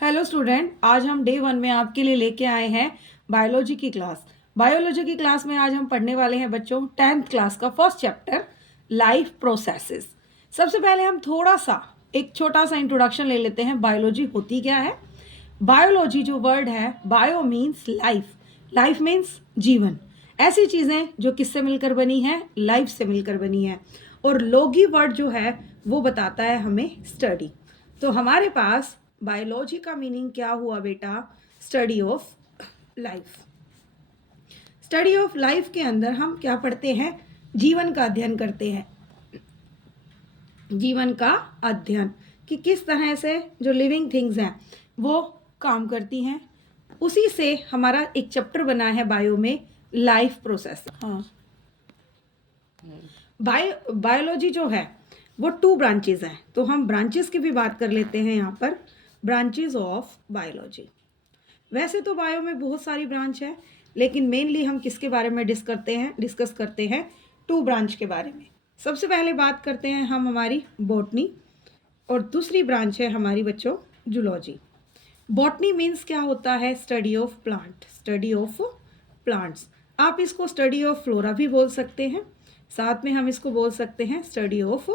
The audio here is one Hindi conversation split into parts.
हेलो स्टूडेंट, आज हम डे 1 में आपके लिए लेके आए हैं बायोलॉजी की क्लास। बायोलॉजी की क्लास में आज हम पढ़ने वाले हैं बच्चों 10th क्लास का फर्स्ट चैप्टर लाइफ प्रोसेसेस। सबसे पहले हम थोड़ा सा एक छोटा सा इंट्रोडक्शन ले लेते हैं, बायोलॉजी होती क्या है। बायोलॉजी जो वर्ड है, bio means life, life means जीवन, ऐसी चीज़ें जो किससे मिलकर बनी है, लाइफ से मिलकर बनी है। और लोगी वर्ड जो है वो बताता है हमें स्टडी। तो हमारे पास बायोलॉजी का मीनिंग क्या हुआ बेटा, study of life. Study of life के अंदर हम क्या पढ़ते हैं, जीवन का अध्ययन करते हैं। जीवन का अध्ययन कि किस तरह से जो लिविंग थिंग्स हैं वो काम करती हैं। उसी से हमारा एक चैप्टर बना है बायो में, लाइफ प्रोसेस। हाँ, बायोलॉजी जो है वो 2 ब्रांचेज हैं, तो हम ब्रांचेस की भी बात कर लेते हैं यहाँ पर। ब्रांचेज ऑफ बायोलॉजी, वैसे तो बायो में बहुत सारी ब्रांच है, लेकिन मेनली हम किसके बारे में डिस्कस करते हैं 2 ब्रांच के बारे में। सबसे पहले बात करते हैं हम हमारी बॉटनी, और दूसरी ब्रांच है हमारी बच्चों जूलॉजी। बॉटनी मीन्स क्या होता है, study of plant, study of plants. आप इसको स्टडी ऑफ फ्लोरा भी बोल सकते हैं, साथ में हम इसको बोल सकते हैं स्टडी ऑफ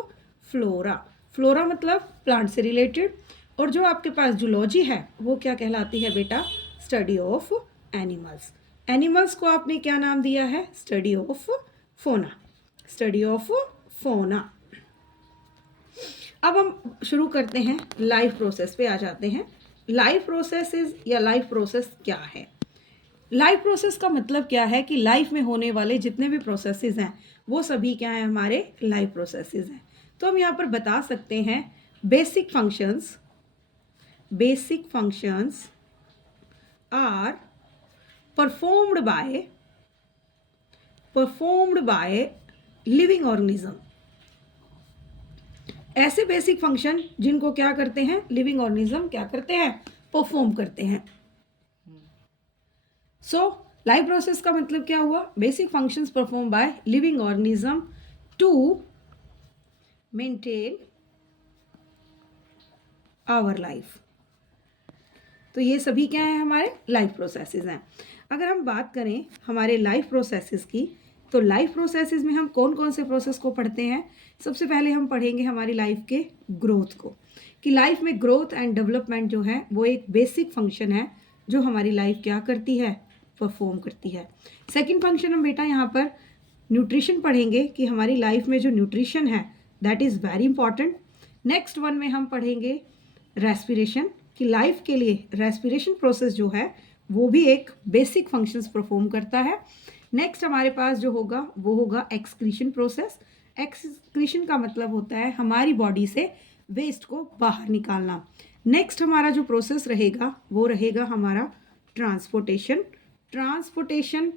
फ्लोरा। फ्लोरा मतलब प्लांट से रिलेटेड, और जो आपके पास जूलॉजी है वो क्या कहलाती है बेटा, स्टडी ऑफ एनिमल्स। एनिमल्स को आपने क्या नाम दिया है, स्टडी ऑफ फोना, स्टडी ऑफ फोना। अब हम शुरू करते हैं, लाइफ प्रोसेस पे आ जाते हैं। लाइफ प्रोसेसेस या लाइफ प्रोसेस क्या है। लाइफ प्रोसेस का मतलब क्या है कि लाइफ में होने वाले जितने भी प्रोसेसेस हैं वो सभी क्या हैं, हमारे लाइफ प्रोसेसेस हैं। तो हम यहाँ पर बता सकते हैं basic functions, basic functions are performed by living organism. ऐसे बेसिक फंक्शन जिनको क्या करते हैं, लिविंग ऑर्गेनिज्म क्या करते हैं, परफॉर्म करते हैं। सो लाइफ प्रोसेस का मतलब क्या हुआ, basic functions perform by living organism to maintain our life. तो ये सभी क्या है, हमारे लाइफ प्रोसेसेस हैं। अगर हम बात करें हमारे लाइफ प्रोसेसेस की, तो लाइफ प्रोसेसेस में हम कौन कौन से प्रोसेस को पढ़ते हैं। सबसे पहले हम पढ़ेंगे हमारी लाइफ के ग्रोथ को, कि लाइफ में ग्रोथ एंड डेवलपमेंट जो है वो एक बेसिक फंक्शन है जो हमारी लाइफ क्या करती है, परफॉर्म करती है। सेकेंड फंक्शन हम बेटा यहाँ पर न्यूट्रिशन पढ़ेंगे, कि हमारी लाइफ में जो न्यूट्रिशन है that is very important. Next one में हम पढ़ेंगे रेस्पिरेशन, कि लाइफ के लिए रेस्पिरेशन प्रोसेस जो है वो भी एक बेसिक फंक्शंस परफॉर्म करता है। नेक्स्ट हमारे पास जो होगा वो होगा एक्सक्रीशन प्रोसेस। एक्सक्रीशन का मतलब होता है हमारी बॉडी से वेस्ट को बाहर निकालना। नेक्स्ट हमारा जो प्रोसेस रहेगा वो रहेगा हमारा ट्रांसपोर्टेशन। ट्रांसपोर्टेशन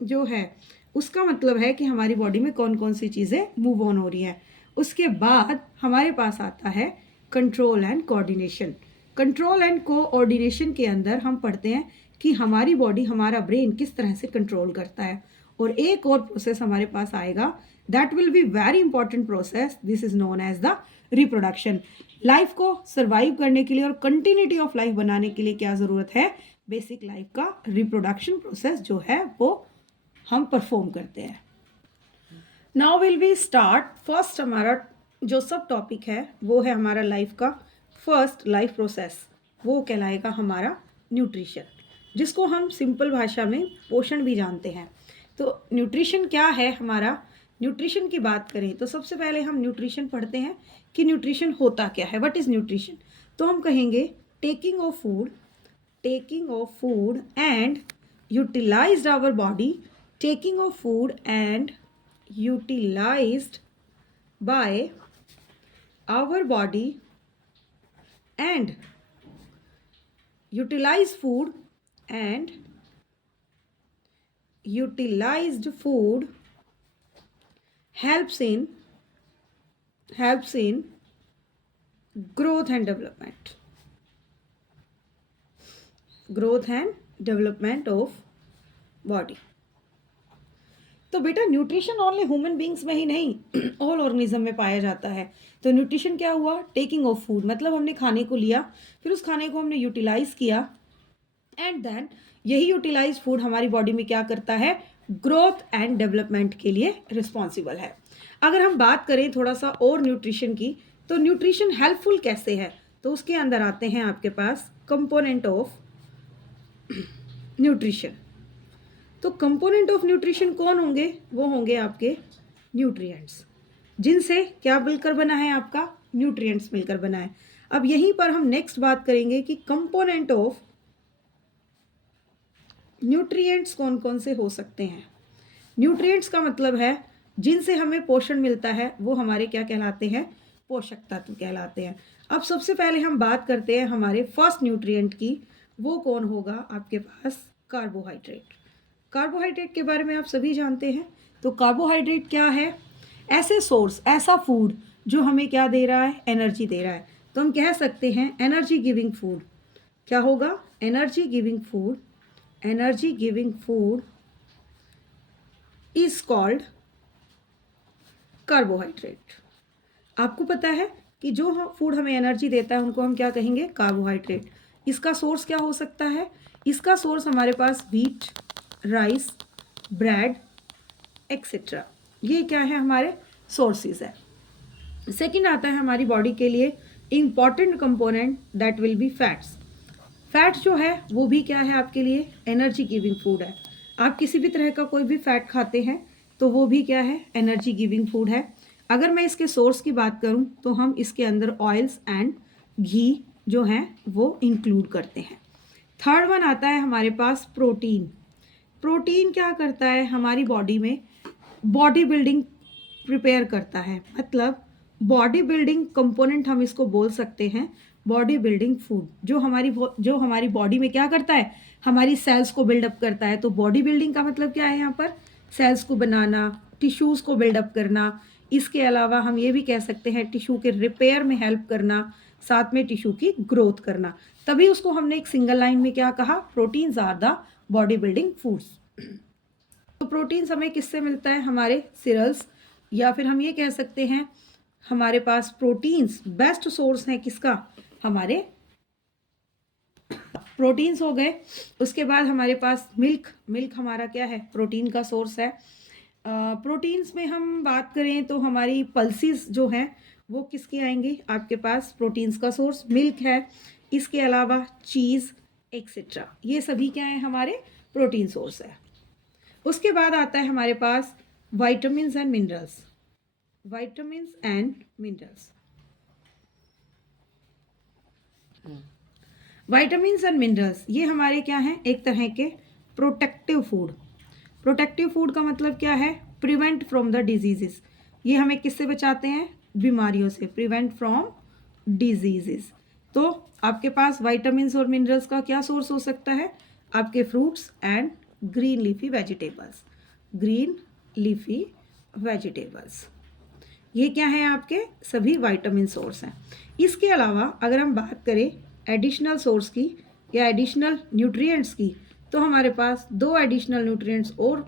जो है उसका मतलब है कि हमारी बॉडी में कौन कौन सी चीज़ें मूव ऑन हो रही हैं। उसके बाद हमारे पास आता है control and coordination. Control and coordination के अंदर हम पढ़ते हैं कि हमारी बॉडी, हमारा ब्रेन किस तरह से कंट्रोल करता है। और एक और प्रोसेस हमारे पास आएगा, that will be very important process, this is known as the reproduction. Life को सर्वाइव करने के लिए और कंटिन्यूटी ऑफ लाइफ बनाने के लिए क्या ज़रूरत है, बेसिक लाइफ का रिप्रोडक्शन प्रोसेस जो है वो हम परफॉर्म करते हैं। Now will we start. First हमारा जो सब टॉपिक है वो है हमारा लाइफ का फर्स्ट लाइफ प्रोसेस, वो कहलाएगा हमारा न्यूट्रिशन, जिसको हम सिंपल भाषा में पोषण भी जानते हैं। तो न्यूट्रिशन क्या है हमारा, न्यूट्रिशन की बात करें तो सबसे पहले हम न्यूट्रिशन पढ़ते हैं कि न्यूट्रिशन होता क्या है, व्हाट इज़ न्यूट्रिशन। तो हम कहेंगे taking of food and utilized our body, taking of food and utilized by our body and utilized food and utilized food helps in growth and development of body। तो बेटा न्यूट्रिशन ओनली ह्यूमन बींग्स में ही नहीं, ऑल ऑर्गेनिज्म में पाया जाता है। तो न्यूट्रिशन क्या हुआ? टेकिंग ऑफ फूड, मतलब हमने खाने को लिया, फिर उस खाने को हमने यूटिलाइज किया, एंड देन यही यूटिलाइज फूड हमारी बॉडी में क्या करता है? ग्रोथ एंड डेवलपमेंट के लिए रिस्पॉन्सिबल है। अगर हम बात करें थोड़ा सा और न्यूट्रिशन की, तो न्यूट्रिशन हेल्पफुल कैसे है? तो उसके अंदर आते हैं आपके पास कंपोनेंट ऑफ न्यूट्रिशन। तो कंपोनेंट ऑफ न्यूट्रिशन कौन होंगे? वो होंगे आपके न्यूट्रिएंट्स, जिनसे क्या मिलकर बना है? आपका न्यूट्रिएंट्स मिलकर बना है। अब यहीं पर हम नेक्स्ट बात करेंगे कि कंपोनेंट ऑफ न्यूट्रिएंट्स कौन कौन से हो सकते हैं। न्यूट्रिएंट्स का मतलब है जिनसे हमें पोषण मिलता है, वो हमारे क्या कहलाते हैं? पोषक तत्व कहलाते हैं। अब सबसे पहले हम बात करते हैं हमारे फर्स्ट न्यूट्रिएंट की। वो कौन होगा? आपके पास कार्बोहाइड्रेट। कार्बोहाइड्रेट के बारे में आप सभी जानते हैं। तो कार्बोहाइड्रेट क्या है? ऐसे सोर्स, ऐसा फूड जो हमें क्या दे रहा है? एनर्जी दे रहा है। तो हम कह सकते हैं एनर्जी गिविंग फूड। क्या होगा? Energy giving food. Energy giving food is called carbohydrate. आपको पता है कि जो फूड हमें एनर्जी देता है उनको हम क्या कहेंगे? कार्बोहाइड्रेट। इसका सोर्स क्या हो सकता है? इसका सोर्स हमारे पास व्हीट, राइस, ब्रेड एक्सेट्रा, ये क्या है? हमारे सोर्सेज है। सेकंड आता है हमारी बॉडी के लिए important component, that will B fats. Fat जो है वो भी क्या है आपके लिए? एनर्जी गिविंग फूड है। आप किसी भी तरह का कोई भी फैट खाते हैं तो वो भी क्या है? एनर्जी गिविंग फूड है। अगर मैं इसके सोर्स की बात करूं तो हम इसके अंदर ऑयल्स एंड घी जो हैं वो इंक्लूड करते हैं। थर्ड वन आता है हमारे पास प्रोटीन। प्रोटीन क्या करता है? हमारी बॉडी में बॉडी बिल्डिंग प्रिपेयर करता है, मतलब बॉडी बिल्डिंग कंपोनेंट हम इसको बोल सकते हैं। बॉडी बिल्डिंग फूड जो हमारी बॉडी में क्या करता है? हमारी सेल्स को बिल्डअप करता है। तो बॉडी बिल्डिंग का मतलब क्या है? यहाँ पर सेल्स को बनाना, टिश्यूज़ को बिल्डअप करना। इसके अलावा हम ये भी कह सकते हैं टिश्यू के रिपेयर में हेल्प करना, साथ में टिश्यू की ग्रोथ करना। तभी उसको हमने एक सिंगल लाइन में क्या कहा? Proteins are the body building foods. तो प्रोटीन्स हमें किससे मिलता है? हमारे सीरियल्स, या फिर हम ये कह सकते हैं हमारे पास प्रोटीन्स बेस्ट सोर्स है किसका? हमारे प्रोटीन्स हो गए। उसके बाद हमारे पास मिल्क हमारा क्या है? प्रोटीन का सोर्स है। प्रोटीन्स में हम बात करें तो हमारी पल्सेस जो हैं वो किसके आएंगे? आपके पास प्रोटीन्स का सोर्स मिल्क है। इसके अलावा चीज़ एक्सेट्रा, ये सभी क्या है? हमारे प्रोटीन सोर्स है। उसके बाद आता है हमारे पास vitamins and minerals. Vitamins and minerals, vitamins and minerals ये हमारे क्या हैं? एक तरह के प्रोटेक्टिव फूड। प्रोटेक्टिव फूड का मतलब क्या है? Prevent from the diseases. ये हमें किससे बचाते हैं? बीमारियों से। Prevent from diseases. तो आपके पास विटामिन्स और मिनरल्स का क्या सोर्स हो सकता है? आपके fruits and green leafy vegetables. Green leafy vegetables ये क्या है? आपके सभी विटामिन सोर्स हैं। इसके अलावा अगर हम बात करें एडिशनल सोर्स की या एडिशनल न्यूट्रिएंट्स की, तो हमारे पास दो एडिशनल न्यूट्रिएंट्स और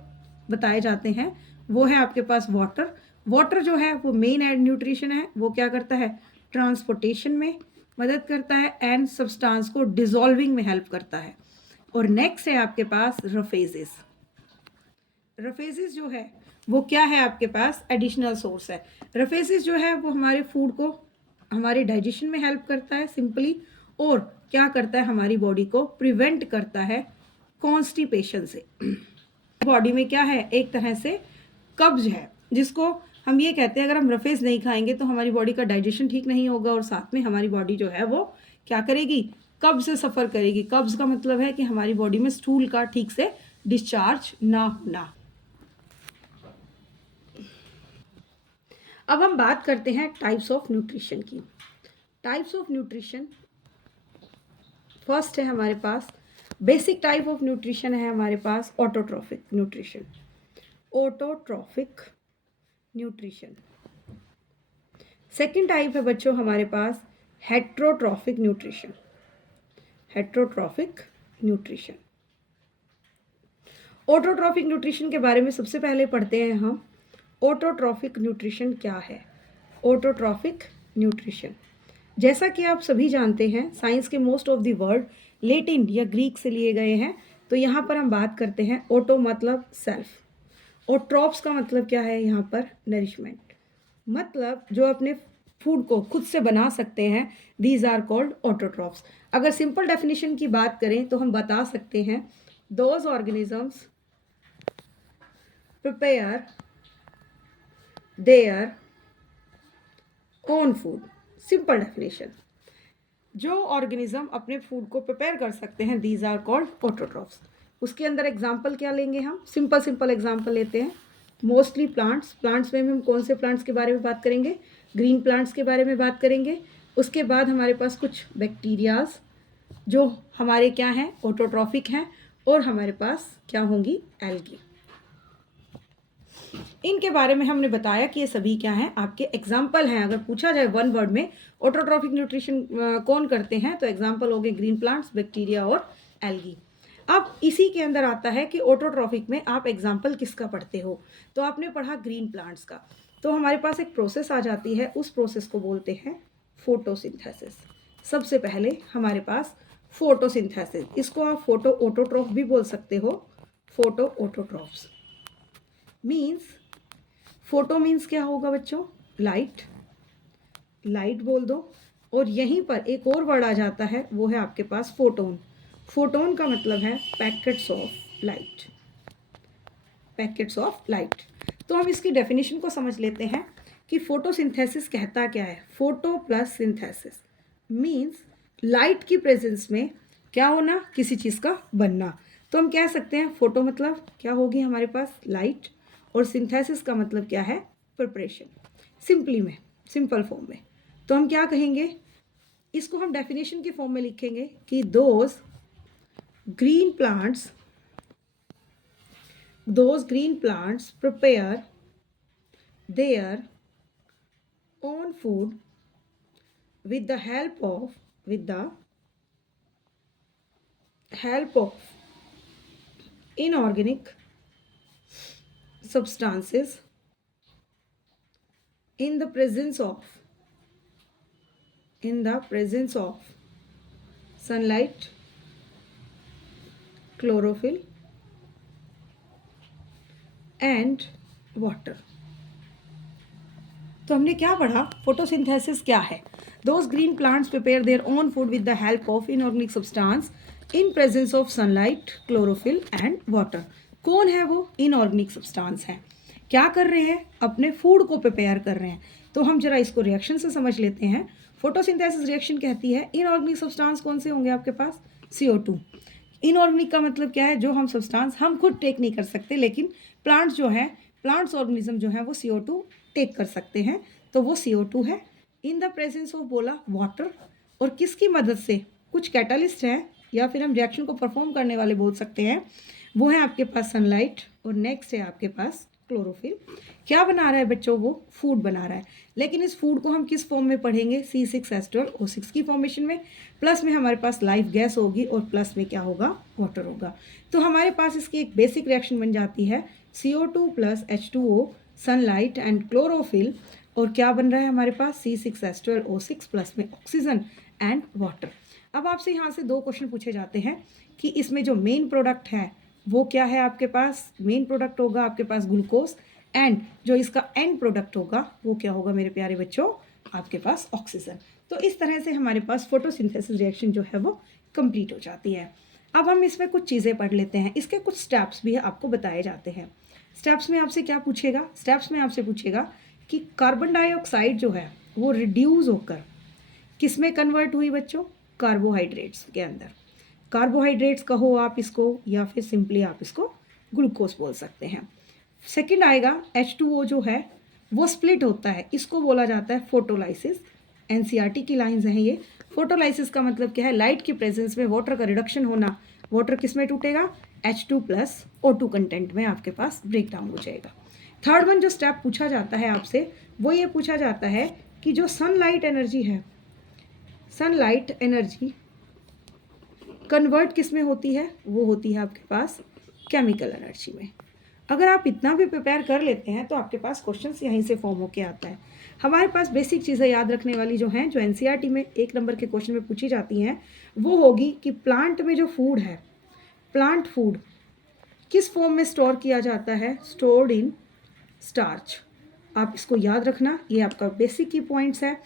बताए जाते हैं। वो है आपके पास वाटर। वाटर जो है वो मेन न्यूट्रिशन है। वो क्या करता है? ट्रांसपोर्टेशन में मदद करता है एंड सब्सटेंस को डिसॉल्विंग में हेल्प करता है। और नेक्स्ट है आपके पास रफेजेस। रफेजेस जो है वो क्या है? आपके पास एडिशनल सोर्स है। रफेजेस जो है वो हमारे फूड को हमारे डाइजेशन में हेल्प करता है सिंपली, और क्या करता है? हमारी बॉडी को प्रिवेंट करता है कॉन्स्टिपेशन से। बॉडी में क्या है? एक तरह से कब्ज है, जिसको हम ये कहते हैं अगर हम रफेज नहीं खाएंगे तो हमारी बॉडी का डाइजेशन ठीक नहीं होगा, और साथ में हमारी बॉडी जो है वो क्या करेगी? कब्ज से सफ़र करेगी। कब्ज का मतलब है कि हमारी बॉडी में स्टूल का ठीक से डिस्चार्ज ना होना। अब हम बात करते हैं टाइप्स ऑफ न्यूट्रिशन की। टाइप्स ऑफ न्यूट्रिशन, फर्स्ट है हमारे पास बेसिक टाइप ऑफ न्यूट्रिशन है हमारे पास autotrophic nutrition. Autotrophic nutrition. Second type है बच्चों हमारे पास heterotrophic nutrition. Heterotrophic nutrition. Autotrophic nutrition के बारे में सबसे पहले पढ़ते हैं हम। ऑटोट्रॉफिक न्यूट्रिशन क्या है? ऑटोट्रॉफिक न्यूट्रिशन, जैसा कि आप सभी जानते हैं, साइंस के most of the word Latin या ग्रीक से लिए गए हैं। तो यहाँ पर हम बात करते हैं ऑटो मतलब सेल्फ, और ट्रॉप्स का मतलब क्या है यहाँ पर? नरिशमेंट, मतलब जो अपने फूड को खुद से बना सकते हैं, दीज आर कॉल्ड ऑटोट्रॉप्स। अगर सिंपल डेफिनेशन की बात करें तो हम बता सकते हैं those organisms prepare their own food. Simple definition, जो ऑर्गेनिज्म अपने फूड को प्रिपेयर कर सकते हैं, दीज आर कॉल्ड ऑटोट्रॉफ्स। उसके अंदर एग्जाम्पल क्या लेंगे हम? सिंपल एग्जाम्पल लेते हैं। मोस्टली प्लांट्स में हम कौन से प्लांट्स के बारे में बात करेंगे? ग्रीन प्लांट्स के बारे में बात करेंगे। उसके बाद हमारे पास कुछ बैक्टीरियाज जो हमारे क्या हैं? ऑटोट्रॉफिक हैं। और हमारे पास क्या होंगी? एल्गी। इनके बारे में हमने बताया कि ये सभी क्या हैं? आपके एग्जाम्पल हैं। अगर पूछा जाए वन वर्ड में ऑटोट्रॉफिक न्यूट्रिशन कौन करते हैं, तो एग्जाम्पल हो गए ग्रीन प्लांट्स, बैक्टीरिया और एल्गी। अब इसी के अंदर आता है कि ऑटोट्रॉफिक में आप एग्जाम्पल किसका पढ़ते हो? तो आपने पढ़ा ग्रीन प्लांट्स का। तो हमारे पास एक प्रोसेस आ जाती है, उस प्रोसेस को बोलते हैं फोटोसिंथेसिस। सबसे पहले हमारे पास फोटोसिंथेसिस, इसको आप फोटो ऑटोट्रॉफ भी बोल सकते हो। Photo autotrophs means, photo means क्या होगा बच्चों? लाइट, लाइट बोल दो। और यहीं पर एक और वर्ड आ जाता है, वो है आपके पास फोटोन। फोटोन का मतलब है packets of light, packets of light. तो हम इसकी डेफिनेशन को समझ लेते हैं कि फोटोसिंथेसिस कहता क्या है। Photo plus synthesis means light की प्रेजेंस में क्या होना? किसी चीज़ का बनना। तो हम कह सकते हैं फोटो मतलब क्या होगी हमारे पास? लाइट, और सिंथेसिस का मतलब क्या है? प्रिपरेशन। सिंपल फॉर्म में तो हम क्या कहेंगे? इसको हम डेफिनेशन के फॉर्म में लिखेंगे कि those green plants prepare their own food with the help of inorganic substances in the presence of sunlight, chlorophyll and water। तो हमने क्या पढ़ा? फोटोसिंथेसिस क्या है? Those green plants prepare their own food with the help of inorganic substance in presence of sunlight, chlorophyll and water. कौन है वो? इनऑर्गेनिक सब्सटेंस है। क्या कर रहे हैं? अपने फूड को प्रिपेयर कर रहे हैं। तो हम जरा इसको रिएक्शन से समझ लेते हैं। फोटोसिंथेसिस रिएक्शन कहती है इनऑर्गेनिक सब्सटेंस कौन से होंगे आपके पास? CO2। इनऑर्गेनिक का मतलब क्या है? जो हम सब्सटेंस हम खुद टेक नहीं कर सकते, लेकिन प्लांट्स जो है, प्लांट्स ऑर्गेनिज्म जो है वो CO2 टेक कर सकते हैं, तो वो CO2 है। इन द प्रेजेंस ऑफ बोला वाटर, और किसकी मदद से? कुछ कैटालिस्ट है या फिर हम रिएक्शन को परफॉर्म करने वाले बोल सकते हैं, वो है आपके पास सनलाइट, और नेक्स्ट है आपके पास क्लोरोफिल। क्या बना रहा है बच्चों? वो फूड बना रहा है। लेकिन इस फूड को हम किस फॉर्म में पढ़ेंगे? C6H12O6 की फॉर्मेशन में। प्लस में हमारे पास लाइव गैस होगी, और प्लस में क्या होगा? वाटर होगा। तो हमारे पास इसकी एक बेसिक रिएक्शन बन जाती है CO2 plus H2O, sunlight and chlorophyll, और क्या बन रहा है हमारे पास? C6H12O6 प्लस में ऑक्सीजन एंड वाटर। अब आपसे यहाँ से दो क्वेश्चन पूछे जाते हैं कि इसमें जो मेन प्रोडक्ट है वो क्या है आपके पास? मेन प्रोडक्ट होगा आपके पास ग्लूकोज, एंड जो इसका एंड प्रोडक्ट होगा वो क्या होगा मेरे प्यारे बच्चों? आपके पास ऑक्सीजन। तो इस तरह से हमारे पास फोटोसिंथेसिस रिएक्शन जो है वो कंप्लीट हो जाती है। अब हम इसमें कुछ चीज़ें पढ़ लेते हैं। इसके कुछ स्टेप्स भी आपको बताए जाते हैं। स्टेप्स में आपसे क्या पूछेगा? स्टेप्स में आपसे पूछेगा कि कार्बन डाइऑक्साइड जो है वो रिड्यूस होकर किस में कन्वर्ट हुई बच्चों? कार्बोहाइड्रेट्स के अंदर। कार्बोहाइड्रेट्स कहो आप इसको, या फिर सिंपली आप इसको ग्लूकोज बोल सकते हैं। सेकंड आएगा H2O जो है वो स्प्लिट होता है, इसको बोला जाता है फोटोलाइसिस। NCERT की लाइंस हैं ये। फोटोलाइसिस का मतलब क्या है? लाइट की प्रेजेंस में वाटर का रिडक्शन होना। वाटर किस में टूटेगा? H2 प्लस O2 कंटेंट में आपके पास ब्रेक डाउन हो जाएगा। थर्ड वन जो स्टेप पूछा जाता है आपसे, वो ये पूछा जाता है कि जो सनलाइट एनर्जी है, सनलाइट एनर्जी कन्वर्ट किस में होती है? वो होती है आपके पास केमिकल एनर्जी में। अगर आप इतना भी प्रिपेयर कर लेते हैं तो आपके पास क्वेश्चंस यहीं से फॉर्म होके आता है। हमारे पास बेसिक चीज़ें याद रखने वाली जो हैं, जो एनसीईआरटी में 1 नंबर के क्वेश्चन में पूछी जाती हैं, वो होगी कि प्लांट में जो फूड है, प्लांट फूड किस फॉर्म में स्टोर किया जाता है? Stored in starch. आप इसको याद रखना, ये आपका बेसिक की पॉइंट्स है।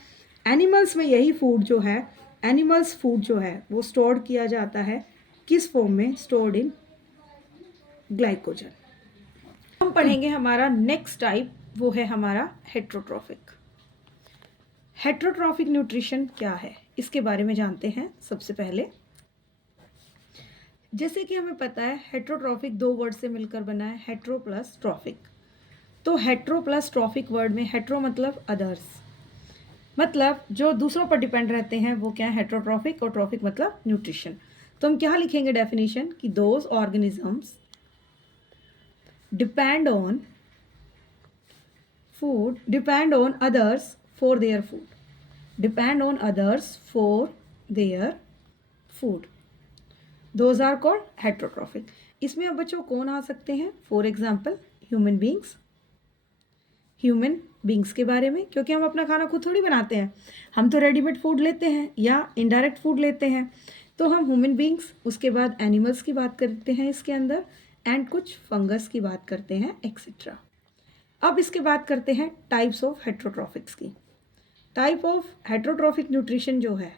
एनिमल्स में यही फूड जो है, एनिमल्स फूड जो है वो स्टोर किया जाता है किस फॉर्म में? Stored in glycogen. हम पढ़ेंगे हमारा नेक्स्ट टाइप, वो है हमारा हेट्रोट्रॉफिक। हेट्रोट्रॉफिक न्यूट्रिशन क्या है, इसके बारे में जानते हैं। सबसे पहले जैसे कि हमें पता है हेट्रोट्रॉफिक 2 वर्ड से मिलकर बना है, हेट्रो प्लस ट्रॉफिक। तो हेट्रो प्लस ट्रॉफिक वर्ड में हेट्रो मतलब अदर्स, मतलब जो दूसरों पर डिपेंड रहते हैं वो क्या है? हेट्रोट्रॉफिक। और ट्रॉफिक मतलब न्यूट्रिशन। तो हम क्या लिखेंगे डेफिनेशन कि those organisms depend on food, depend on others for their food, depend on others for their food, those are called heterotrophic। इसमें अब बच्चों कौन आ सकते हैं? For example human beings, human beings के बारे में, क्योंकि हम अपना खाना खुद थोड़ी बनाते हैं, हम तो रेडीमेड फूड लेते हैं या इनडायरेक्ट फूड लेते हैं। तो हम ह्यूमन बींग्स, उसके बाद एनिमल्स की बात करते हैं इसके अंदर, एंड कुछ फंगस की बात करते हैं, एक्सेट्रा। अब इसके बात करते हैं टाइप्स ऑफ हेट्रोट्रॉफिक्स की। टाइप ऑफ हेट्रोट्रॉफिक न्यूट्रिशन जो है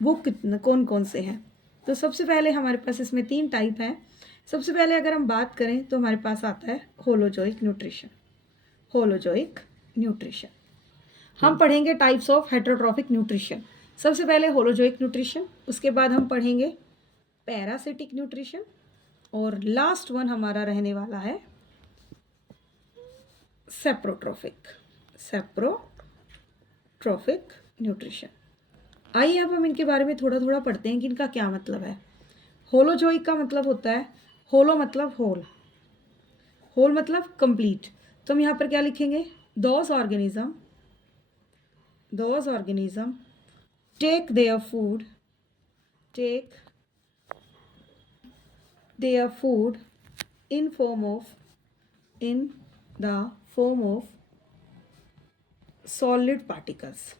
वो कितने कौन कौन से हैं? तो सबसे पहले हमारे पास इसमें 3 टाइप हैं। सबसे पहले अगर हम बात करें तो हमारे पास आता है होलोजोइक न्यूट्रिशन। होलोजोइक न्यूट्रिशन हम पढ़ेंगे टाइप्स ऑफ हेट्रोट्रॉफिक न्यूट्रिशन। सबसे पहले होलोजोइक न्यूट्रिशन, उसके बाद हम पढ़ेंगे पैरासिटिक न्यूट्रिशन, और लास्ट वन हमारा रहने वाला है सेप्रोट्रॉफिक। Saprotrophic nutrition. आइए अब हम इनके बारे में थोड़ा थोड़ा पढ़ते हैं कि इनका क्या मतलब है। होलोजोइक का मतलब होता है, होलो मतलब होल, होल मतलब कंप्लीट। तो हम यहाँ पर क्या लिखेंगे? Those organism take their food in the form of solid particles.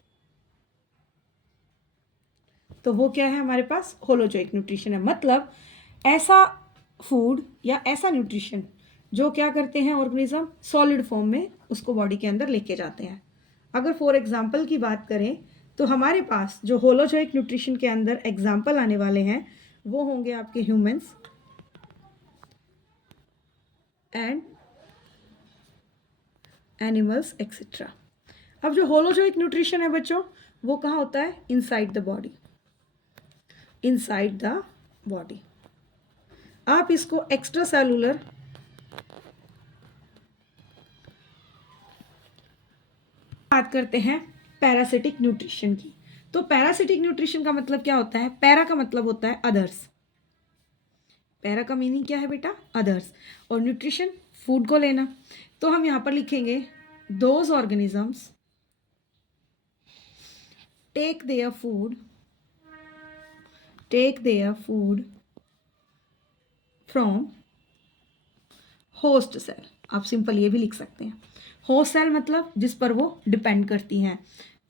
तो वो क्या है हमारे पास? होलोजोइक न्यूट्रिशन है। मतलब ऐसा फूड या ऐसा न्यूट्रिशन जो क्या करते हैं ऑर्गेनिज्म? सॉलिड फॉर्म में उसको बॉडी के अंदर लेके जाते हैं। अगर फॉर एग्जांपल की बात करें तो हमारे पास जो होलोजोइक न्यूट्रिशन के अंदर एग्जांपल आने वाले हैं वो होंगे आपके ह्यूमंस एंड एनिमल्स एक्सेट्रा। अब जो होलोजोइक न्यूट्रिशन है बच्चों, वो कहाँ होता है? Inside the body, inside the body. आप इसको एक्स्ट्रा सेलुलर बात करते हैं पैरासिटिक न्यूट्रिशन की। तो पैरासिटिक न्यूट्रिशन का मतलब क्या होता है? पैरा का मतलब होता है अदर्स। पैरा का मीनिंग क्या है बेटा? अदर्स। और न्यूट्रिशन फूड को लेना। तो हम यहां पर लिखेंगे those organisms take their food from host cell. आप सिंपल ये भी लिख सकते हैं। होस्ट सेल मतलब जिस पर वो डिपेंड करती हैं।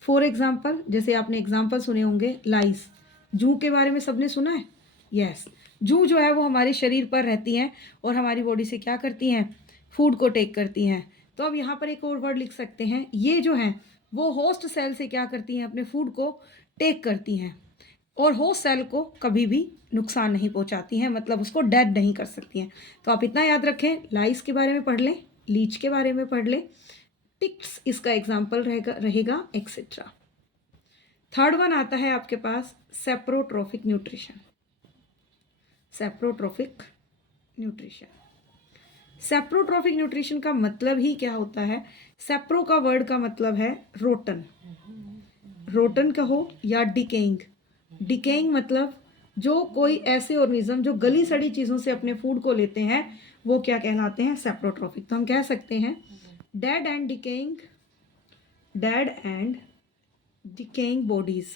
फॉर एग्जाम्पल, जैसे आपने एग्जाम्पल सुने होंगे लाइस, जू के बारे में सबने सुना है? यस, जू जो है वो हमारे शरीर पर रहती हैं और हमारी बॉडी से क्या करती हैं? फूड को टेक करती हैं। तो अब यहाँ पर एक और वर्ड लिख सकते हैं, ये जो हैं वो होस्ट सेल से क्या करती हैं? अपने फूड को टेक करती हैं और होस्ट सेल को कभी भी नुकसान नहीं पहुंचाती हैं, मतलब उसको डेड नहीं कर सकती हैं। तो आप इतना याद रखें, लाइस के बारे में पढ़ लें, लीच के बारे में पढ़ लें, टिक्स इसका एग्जाम्पल रहेगा एक्सेट्रा। थर्ड वन आता है आपके पास सेप्रोट्रॉफिक न्यूट्रिशन। सेप्रोट्रॉफिक न्यूट्रिशन का मतलब ही क्या होता है? सेप्रो का वर्ड का मतलब है रोटन, रोटन कहो या डिकेइंग मतलब जो कोई ऐसे ऑर्गेनिज्म जो गली सड़ी चीज़ों से अपने फूड को लेते हैं वो क्या कहलाते हैं? सेप्रोट्रॉफिक। तो हम कह सकते हैं डेड एंड डिकेइंग बॉडीज,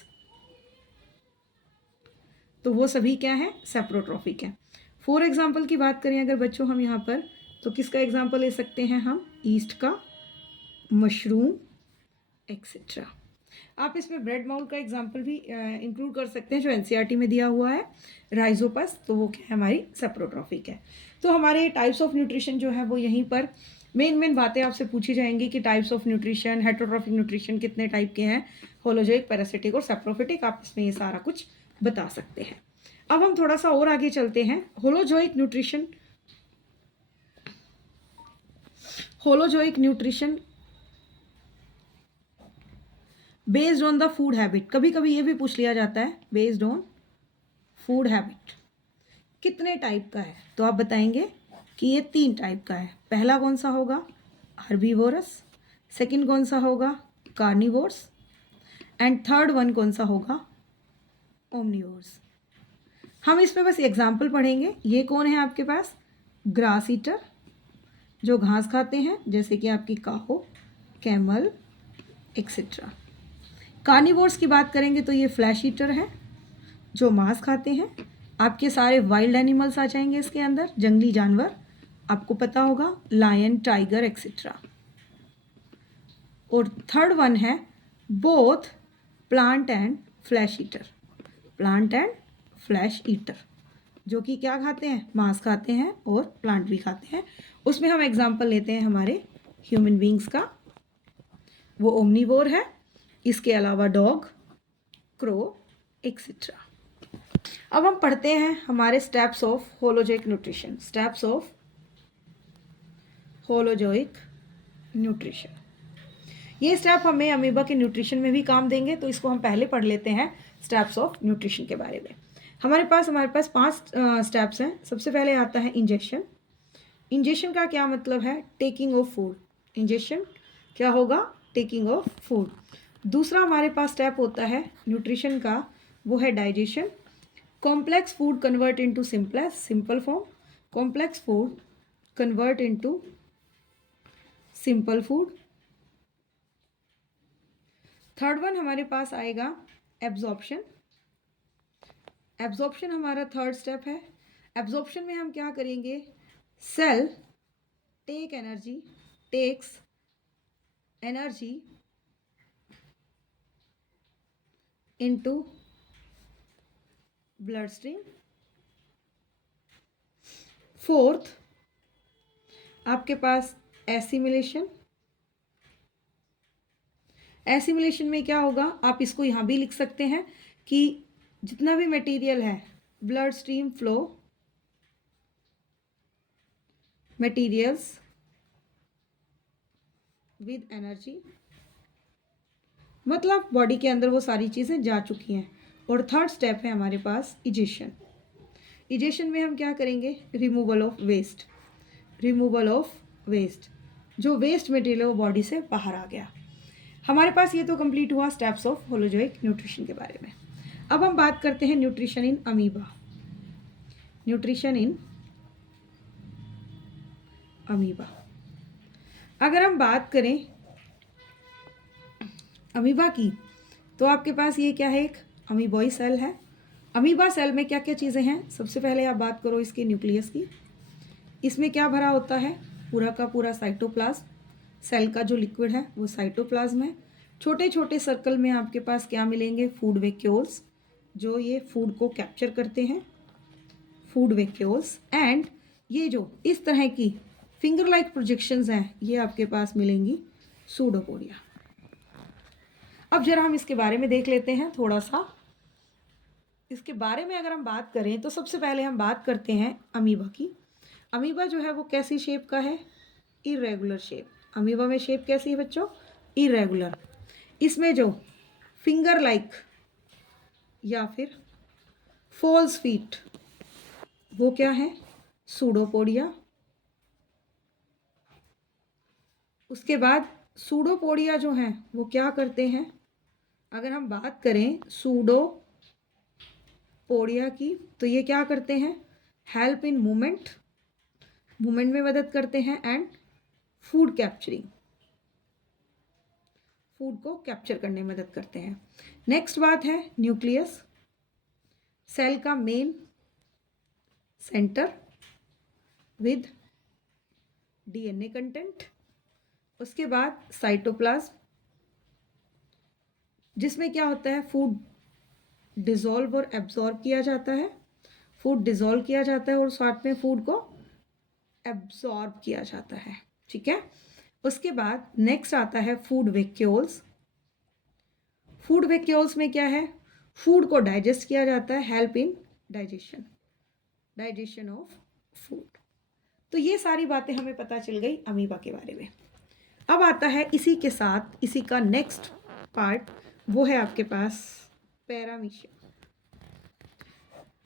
तो वो सभी क्या है? सेप्रोट्रॉफिक है। फॉर एग्जाम्पल की बात करें अगर बच्चों हम यहाँ पर, तो किसका एग्जाम्पल ले सकते हैं हम? ईस्ट का, मशरूम एक्सेट्रा। आप इसमें ब्रेड माउल का एग्जाम्पल भी इंक्लूड कर सकते हैं जो एनसीईआरटी में दिया हुआ है, राइजोपस, तो वो क्या है? हमारी सेप्रोट्रॉफिक है। तो हमारे टाइप्स ऑफ न्यूट्रिशन जो है वो यहीं पर मेन बातें आपसे पूछी जाएंगी कि types of nutrition, heterotrophic nutrition कितने टाइप के हैं, होलोजोइक, पैरासिटिक और सेप्रोफिटिक, आप इसमें ये सारा कुछ बता सकते हैं। अब हम थोड़ा सा और आगे चलते हैं। Holozoic nutrition based on the food habit, कभी कभी ये भी पूछ लिया जाता है, बेस्ड ऑन फूड हैबिट कितने टाइप का है? तो आप बताएंगे कि ये 3 टाइप का है। पहला कौन सा होगा? हर्बीवोरस, सेकंड कौन सा होगा? कार्निवोर्स, एंड थर्ड वन कौन सा होगा? ओमनिवोर्स। हम इसमें बस एग्जाम्पल पढ़ेंगे। ये कौन है आपके पास? ग्रास ईटर, जो घास खाते हैं, जैसे कि आपकी काहो, कैमल एक्सेट्रा। कार्निवोर्स की बात करेंगे तो ये फ्लैश ईटर है, जो मांस खाते हैं। आपके सारे वाइल्ड एनिमल्स आ जाएंगे इसके अंदर, जंगली जानवर, आपको पता होगा, लायन, टाइगर एक्सेट्रा। और थर्ड वन है both plant and flesh eater, plant and flesh eater, जो कि क्या खाते हैं? मांस खाते हैं और प्लांट भी खाते हैं। उसमें हम एग्जाम्पल लेते हैं हमारे ह्यूमन बींग्स का, वो ओमनीवोर है। इसके अलावा डॉग, क्रो एक्सेट्रा। अब हम पढ़ते हैं हमारे steps of holozoic nutrition. Steps of holozoic nutrition, ये स्टेप हमें अमीबा के न्यूट्रिशन में भी काम देंगे, तो इसको हम पहले पढ़ लेते हैं स्टेप्स ऑफ न्यूट्रिशन के बारे में। हमारे पास 5 स्टेप्स हैं। सबसे पहले आता है इंजेक्शन। इंजेक्शन का क्या मतलब है? Taking of food. इंजेक्शन क्या होगा? Taking of food. दूसरा हमारे पास स्टेप होता है न्यूट्रिशन का, वो है digestion. Complex food convert into simple form, complex food convert into simple food. Third one हमारे पास आएगा एब्जॉर्प्शन। एब्जॉर्प्शन हमारा थर्ड स्टेप है। एब्जॉर्प्शन में हम क्या करेंगे? Sale tax energy into blood stream. Fourth आपके पास एसिमिलेशन। एसिमिलेशन में क्या होगा? आप इसको यहाँ भी लिख सकते हैं कि जितना भी मटेरियल है, blood stream flow materials with energy, मतलब बॉडी के अंदर वो सारी चीज़ें जा चुकी हैं। और थर्ड स्टेप है हमारे पास इजेशन। इजेशन में हम क्या करेंगे? Removal of waste. Removal of waste, जो वेस्ट मटेरियल वो बॉडी से बाहर आ गया। हमारे पास ये तो कंप्लीट हुआ स्टेप्स ऑफ होलोजोइक न्यूट्रिशन के बारे में। अब हम बात करते हैं nutrition in amoeba. Nutrition in amoeba, अगर हम बात करें अमीबा की, तो आपके पास ये क्या है? एक अमीबॉय सेल है। अमीबा सेल में क्या क्या चीज़ें हैं? सबसे पहले आप बात करो इसके न्यूक्लियस की। इसमें क्या भरा होता है? पूरा का पूरा साइटोप्लाज्म। सेल का जो लिक्विड है वो साइटोप्लाज्म है। छोटे छोटे सर्कल में आपके पास क्या मिलेंगे? फूड वैक्यूल्स, जो ये फूड को कैप्चर करते हैं, फूड वैक्यूल्स। एंड ये जो इस तरह की फिंगर लाइक प्रोजेक्शंस हैं, ये आपके पास मिलेंगी सूडोपोडिया। अब जरा हम इसके बारे में देख लेते हैं थोड़ा सा। इसके बारे में अगर हम बात करें तो सबसे पहले हम बात करते हैं अमीबा की। अमीबा जो है वो कैसी शेप का है? Irregular shape. अमीबा में शेप कैसी है बच्चों? इरेगुलर। इसमें जो फिंगर लाइक या फिर फॉल्स फीट, वो क्या है? सूडोपोडिया। उसके बाद सूडोपोडिया जो हैं वो क्या करते हैं? अगर हम बात करें सूडोपोडिया की, तो ये क्या करते हैं? हेल्प इन मूवमेंट, मूवमेंट में मदद करते हैं, एंड फूड कैप्चरिंग, फूड को कैप्चर करने में मदद करते हैं। नेक्स्ट बात है न्यूक्लियस। सेल का main centre with DNA content, उसके बाद साइटोप्लाज्म जिसमें क्या होता है, फूड डिज़ोल्व और एब्जॉर्ब किया जाता है, फूड डिज़ोल्व किया जाता है और साथ में फूड को एब्जॉर्ब किया जाता है, ठीक है। उसके बाद नेक्स्ट आता है फूड वैक्यूल्स। फूड वैक्यूल्स में क्या है, फूड को डाइजेस्ट किया जाता है, help in digestion of food. तो ये सारी बातें हमें पता चल गई अमीबा के बारे में। अब आता है इसी के साथ इसी का नेक्स्ट पार्ट, वो है आपके पास पैरामीशियम।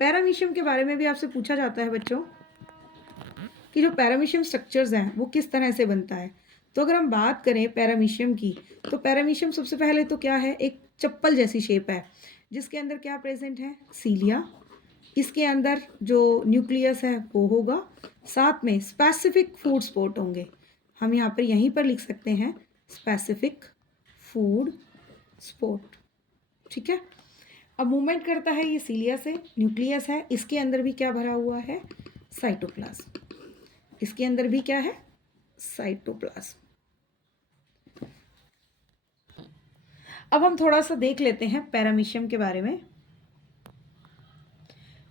पैरामीशियम के बारे में भी आपसे पूछा जाता है बच्चों कि जो पैरामीशियम स्ट्रक्चर्स हैं वो किस तरह से बनता है। तो अगर हम बात करें पैरामीशियम की, तो पैरामीशियम सबसे पहले तो क्या है, एक चप्पल जैसी शेप है जिसके अंदर क्या प्रेजेंट है, सीलिया। इसके अंदर जो न्यूक्लियस है वो होगा, साथ में स्पेसिफिक फूड स्पॉट होंगे। हम यहाँ पर यहीं पर लिख सकते हैं स्पेसिफिक फूड स्पॉट, ठीक है। अब मूवमेंट करता है ये सीलिया से, न्यूक्लियस है, इसके अंदर भी क्या भरा हुआ है, साइटोप्लाज्म। इसके अंदर भी क्या है, साइटोप्लाज्म। अब हम थोड़ा सा देख लेते हैं पैरामीशियम के बारे में।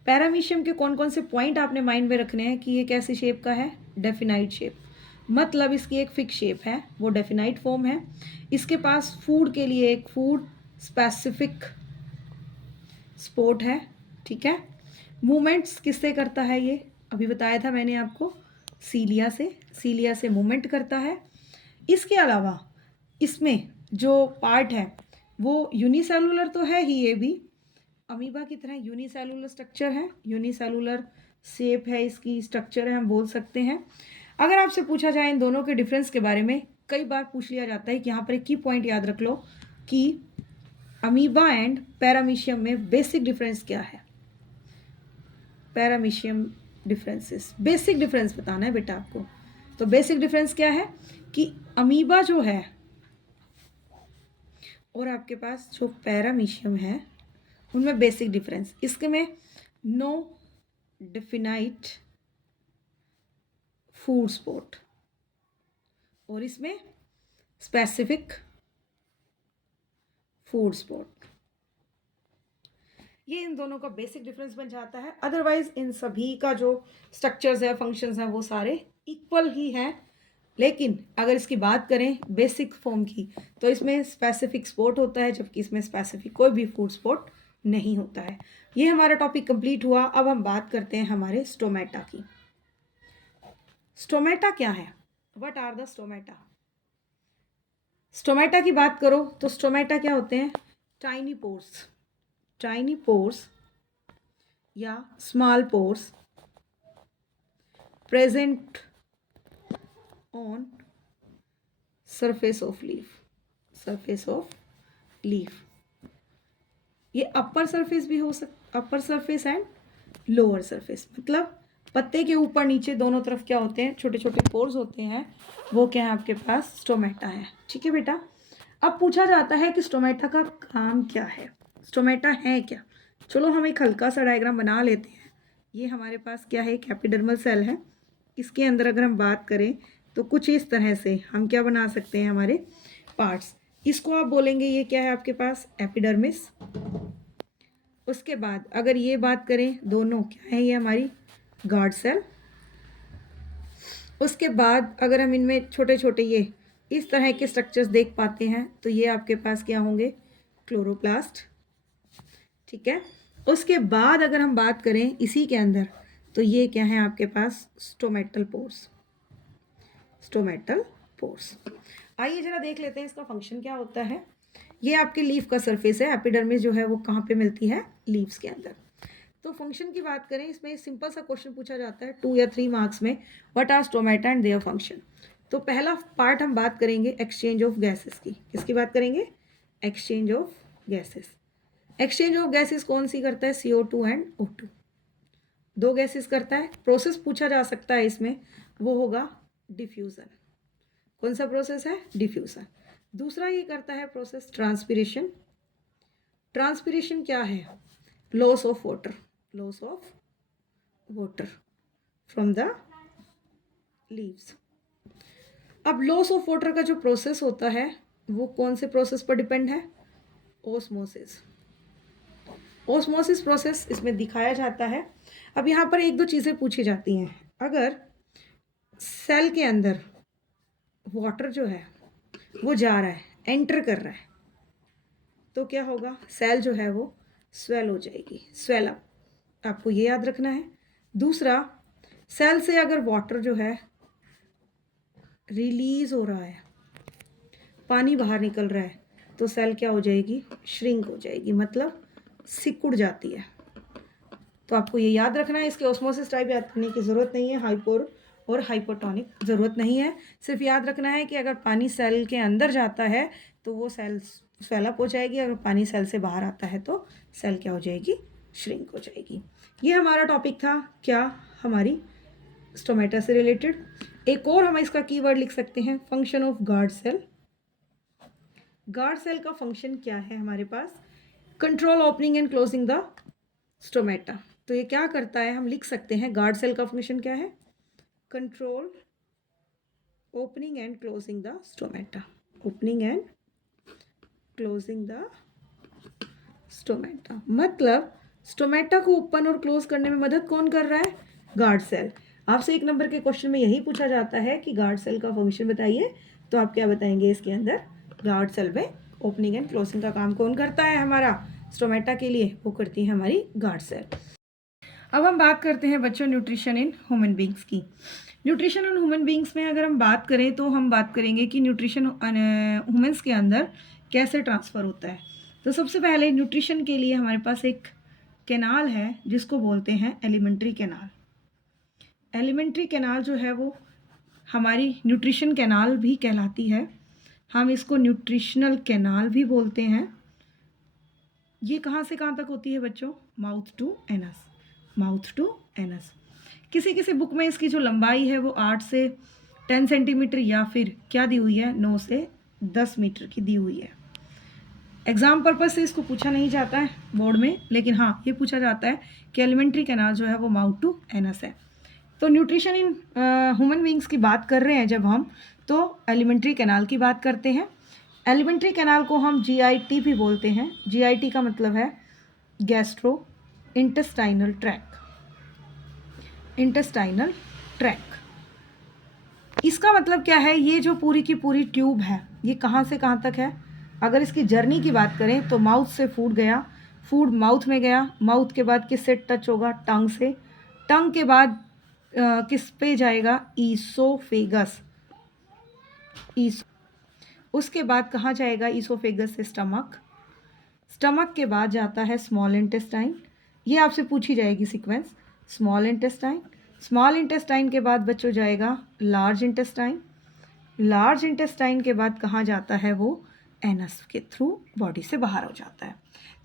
पैरामीशियम के कौन कौन से पॉइंट आपने माइंड में रखने हैं कि ये कैसी शेप का है, डेफिनाइट शेप, मतलब इसकी एक फिक्स शेप है, वो डेफिनाइट फॉर्म है। इसके पास फूड के लिए एक फूड स्पेसिफिक स्पॉट है, ठीक है। मूवमेंट्स किससे करता है, ये अभी बताया था मैंने आपको, सीलिया से मूवमेंट करता है। इसके अलावा इसमें जो पार्ट है वो यूनिसेलुलर तो है ही, ये भी अमीबा की तरह यूनिसेलुलर स्ट्रक्चर है, यूनिसेलुलर शेप है इसकी, स्ट्रक्चर है, हम बोल सकते हैं। अगर आपसे पूछा जाए इन दोनों के डिफरेंस के बारे में, कई बार पूछ लिया जाता है कि यहाँ पर एक की पॉइंट याद रख लो कि अमीबा एंड पैरामीशियम में बेसिक डिफरेंस क्या है। पैरामीशियम डिफरेंसेस, बेसिक डिफरेंस बताना है बेटा आपको। तो बेसिक डिफरेंस क्या है कि अमीबा जो है और आपके पास जो पैरामीशियम है उनमें बेसिक डिफरेंस, इसके में नो डेफिनाइट फूड स्पॉट और इसमें स्पेसिफिक फूड स्पॉट, ये इन दोनों का बेसिक डिफरेंस बन जाता है। अदरवाइज इन सभी का जो स्ट्रक्चर्स है, फंक्शंस हैं, वो सारे इक्वल ही हैं। लेकिन अगर इसकी बात करें बेसिक फॉर्म की, तो इसमें स्पेसिफिक स्पॉट होता है, जबकि इसमें स्पेसिफिक कोई भी फूड स्पॉट नहीं होता है। ये हमारा टॉपिक कंप्लीट हुआ। अब हम बात करते हैं हमारे स्टोमेटा की। स्टोमेटा क्या है, what are the stomata. Stomata की बात करो तो स्टोमेटा क्या होते हैं, टाइनी पोर्स या small pores present on surface of leaf. ये अपर सरफेस भी हो सकता, upper surface and lower surface, मतलब पत्ते के ऊपर नीचे दोनों तरफ क्या होते हैं, छोटे छोटे पोर्स होते हैं, वो क्या है आपके पास, स्टोमेटा है, ठीक है बेटा। अब पूछा जाता है कि स्टोमेटा का काम क्या है, स्टोमेटा है क्या। चलो हम एक हल्का सा डायग्राम बना लेते हैं। ये हमारे पास क्या है, एक एपिडर्मल सेल है। इसके अंदर अगर हम बात करें तो कुछ इस तरह से हम क्या बना सकते हैं, हमारे पार्ट्स। इसको आप बोलेंगे ये क्या है आपके पास, एपिडर्मिस। उसके बाद अगर ये बात करें, दोनों क्या है, ये हमारी गार्ड सेल। उसके बाद अगर हम इनमें छोटे छोटे ये इस तरह के स्ट्रक्चर्स देख पाते हैं, तो ये आपके पास क्या होंगे, क्लोरोप्लास्ट, ठीक है। उसके बाद अगर हम बात करें इसी के अंदर, तो ये क्या है आपके पास, स्टोमेटल पोर्स। आइए जरा देख लेते हैं इसका फंक्शन क्या होता है। ये आपके लीफ का सरफेस है, एपिडर्मिस जो है वो कहाँ पे मिलती है, लीव्स के अंदर। तो फंक्शन की बात करें, इसमें सिंपल सा क्वेश्चन पूछा जाता है 2 या 3 मार्क्स में, what are stomata and their function. तो पहला पार्ट हम बात करेंगे एक्सचेंज ऑफ गैसेस की। किसकी बात करेंगे, exchange of gases. Exchange of gases कौन सी करता है, CO2 एंड O2, दो गैसेस करता है। प्रोसेस पूछा जा सकता है इसमें, वो होगा डिफ्यूज़न। कौन सा प्रोसेस है, डिफ्यूज़न। दूसरा ये करता है प्रोसेस ट्रांसपिरेशन। ट्रांसपिरेशन क्या है, loss of water from the leaves. अब लॉस ऑफ वाटर का जो प्रोसेस होता है वो कौन से प्रोसेस पर डिपेंड है? ओस्मोसिस। ओस्मोसिस प्रोसेस इसमें दिखाया जाता है। अब यहाँ पर एक दो चीज़ें पूछी जाती हैं। अगर सेल के अंदर वाटर जो है वो जा रहा है, एंटर कर रहा है, तो क्या होगा? सेल जो है वो स्वेल हो जाएगी, स्वेल अप, आपको ये याद रखना है। दूसरा, सेल से अगर वाटर जो है रिलीज हो रहा है, पानी बाहर निकल रहा है, तो सेल क्या हो जाएगी? श्रिंक हो जाएगी, मतलब सिकुड़ जाती है। तो आपको ये याद रखना है। इसके ऑस्मोसिस टाइप याद करने की ज़रूरत नहीं है, हाइपोर और हाइपोटोनिक ज़रूरत नहीं है। सिर्फ याद रखना है कि अगर पानी सेल के अंदर जाता है तो वो सेल स्वेलअप हो जाएगी, अगर पानी सेल से बाहर आता है तो सेल क्या हो जाएगी? श्रिंक हो जाएगी। ये हमारा टॉपिक था, क्या? हमारी स्टोमेटा से रिलेटेड। एक और हम इसका कीवर्ड लिख सकते हैं, function of guard cell. Guard cell का फंक्शन क्या है हमारे पास? Control opening and closing the stomata. तो ये क्या करता है? हम लिख सकते हैं गार्ड सेल का फंक्शन क्या है? Control opening and closing the stomata. Opening and closing the stomata, मतलब स्टोमेटा को ओपन और क्लोज करने में मदद कौन कर रहा है? Guard cell. आपसे 1 नंबर के क्वेश्चन में यही पूछा जाता है कि गार्ड सेल का फंक्शन बताइए, तो आप क्या बताएंगे इसके अंदर? गार्ड सेल में ओपनिंग एंड क्लोजिंग का काम कौन करता है हमारा स्टोमेटा के लिए? वो करती है हमारी गार्ड सेल। अब हम बात करते हैं बच्चों न्यूट्रिशन इन ह्यूमन बींग्स की। न्यूट्रिशन इन ह्यूमन बींग्स में अगर हम बात करें तो हम बात करेंगे कि न्यूट्रिशन ह्यूमंस के अंदर कैसे ट्रांसफ़र होता है। तो सबसे पहले न्यूट्रिशन के लिए हमारे पास एक कैनाल है जिसको बोलते हैं एलिमेंट्री कैनाल। एलिमेंट्री कैनाल जो है वो हमारी न्यूट्रिशन कैनाल भी कहलाती है। हम इसको न्यूट्रिशनल कैनाल भी बोलते हैं। ये कहाँ से कहाँ तक होती है बच्चों? Mouth to anus. Mouth to anus. किसी किसी बुक में इसकी जो लंबाई है वो 8 से 10 सेंटीमीटर या फिर क्या दी हुई है? 9 से 10 मीटर की दी हुई है। एग्जाम पर्पज से इसको पूछा नहीं जाता है बोर्ड में, लेकिन हाँ ये पूछा जाता है कि एलिमेंट्री कैनाल जो है वो माउथ टू एनस है। तो न्यूट्रिशन इन ह्यूमन बींग्स की बात कर रहे हैं जब हम, तो एलिमेंट्री कैनाल की बात करते हैं। एलिमेंट्री कैनाल को हम GIT भी बोलते हैं। GIT का मतलब है gastro intestinal tract. Intestinal tract, इसका मतलब क्या है? ये जो पूरी की पूरी ट्यूब है ये कहाँ से कहाँ तक है? अगर इसकी जर्नी की बात करें तो माउथ से फूड गया, फूड माउथ में गया, माउथ के बाद किससे टच होगा? टंग से, टंग के बाद किस पे जाएगा? ईसोफेगस। उसके बाद कहाँ जाएगा? ईसोफेगस से स्टमक, स्टमक के बाद जाता है स्मॉल इंटेस्टाइन। ये आपसे पूछी जाएगी sequence, small intestine. Small intestine के बाद बच्चों जाएगा लार्ज इंटेस्टाइन। लार्ज इंटेस्टाइन के बाद कहाँ जाता है? वो एनस के थ्रू बॉडी से बाहर हो जाता है।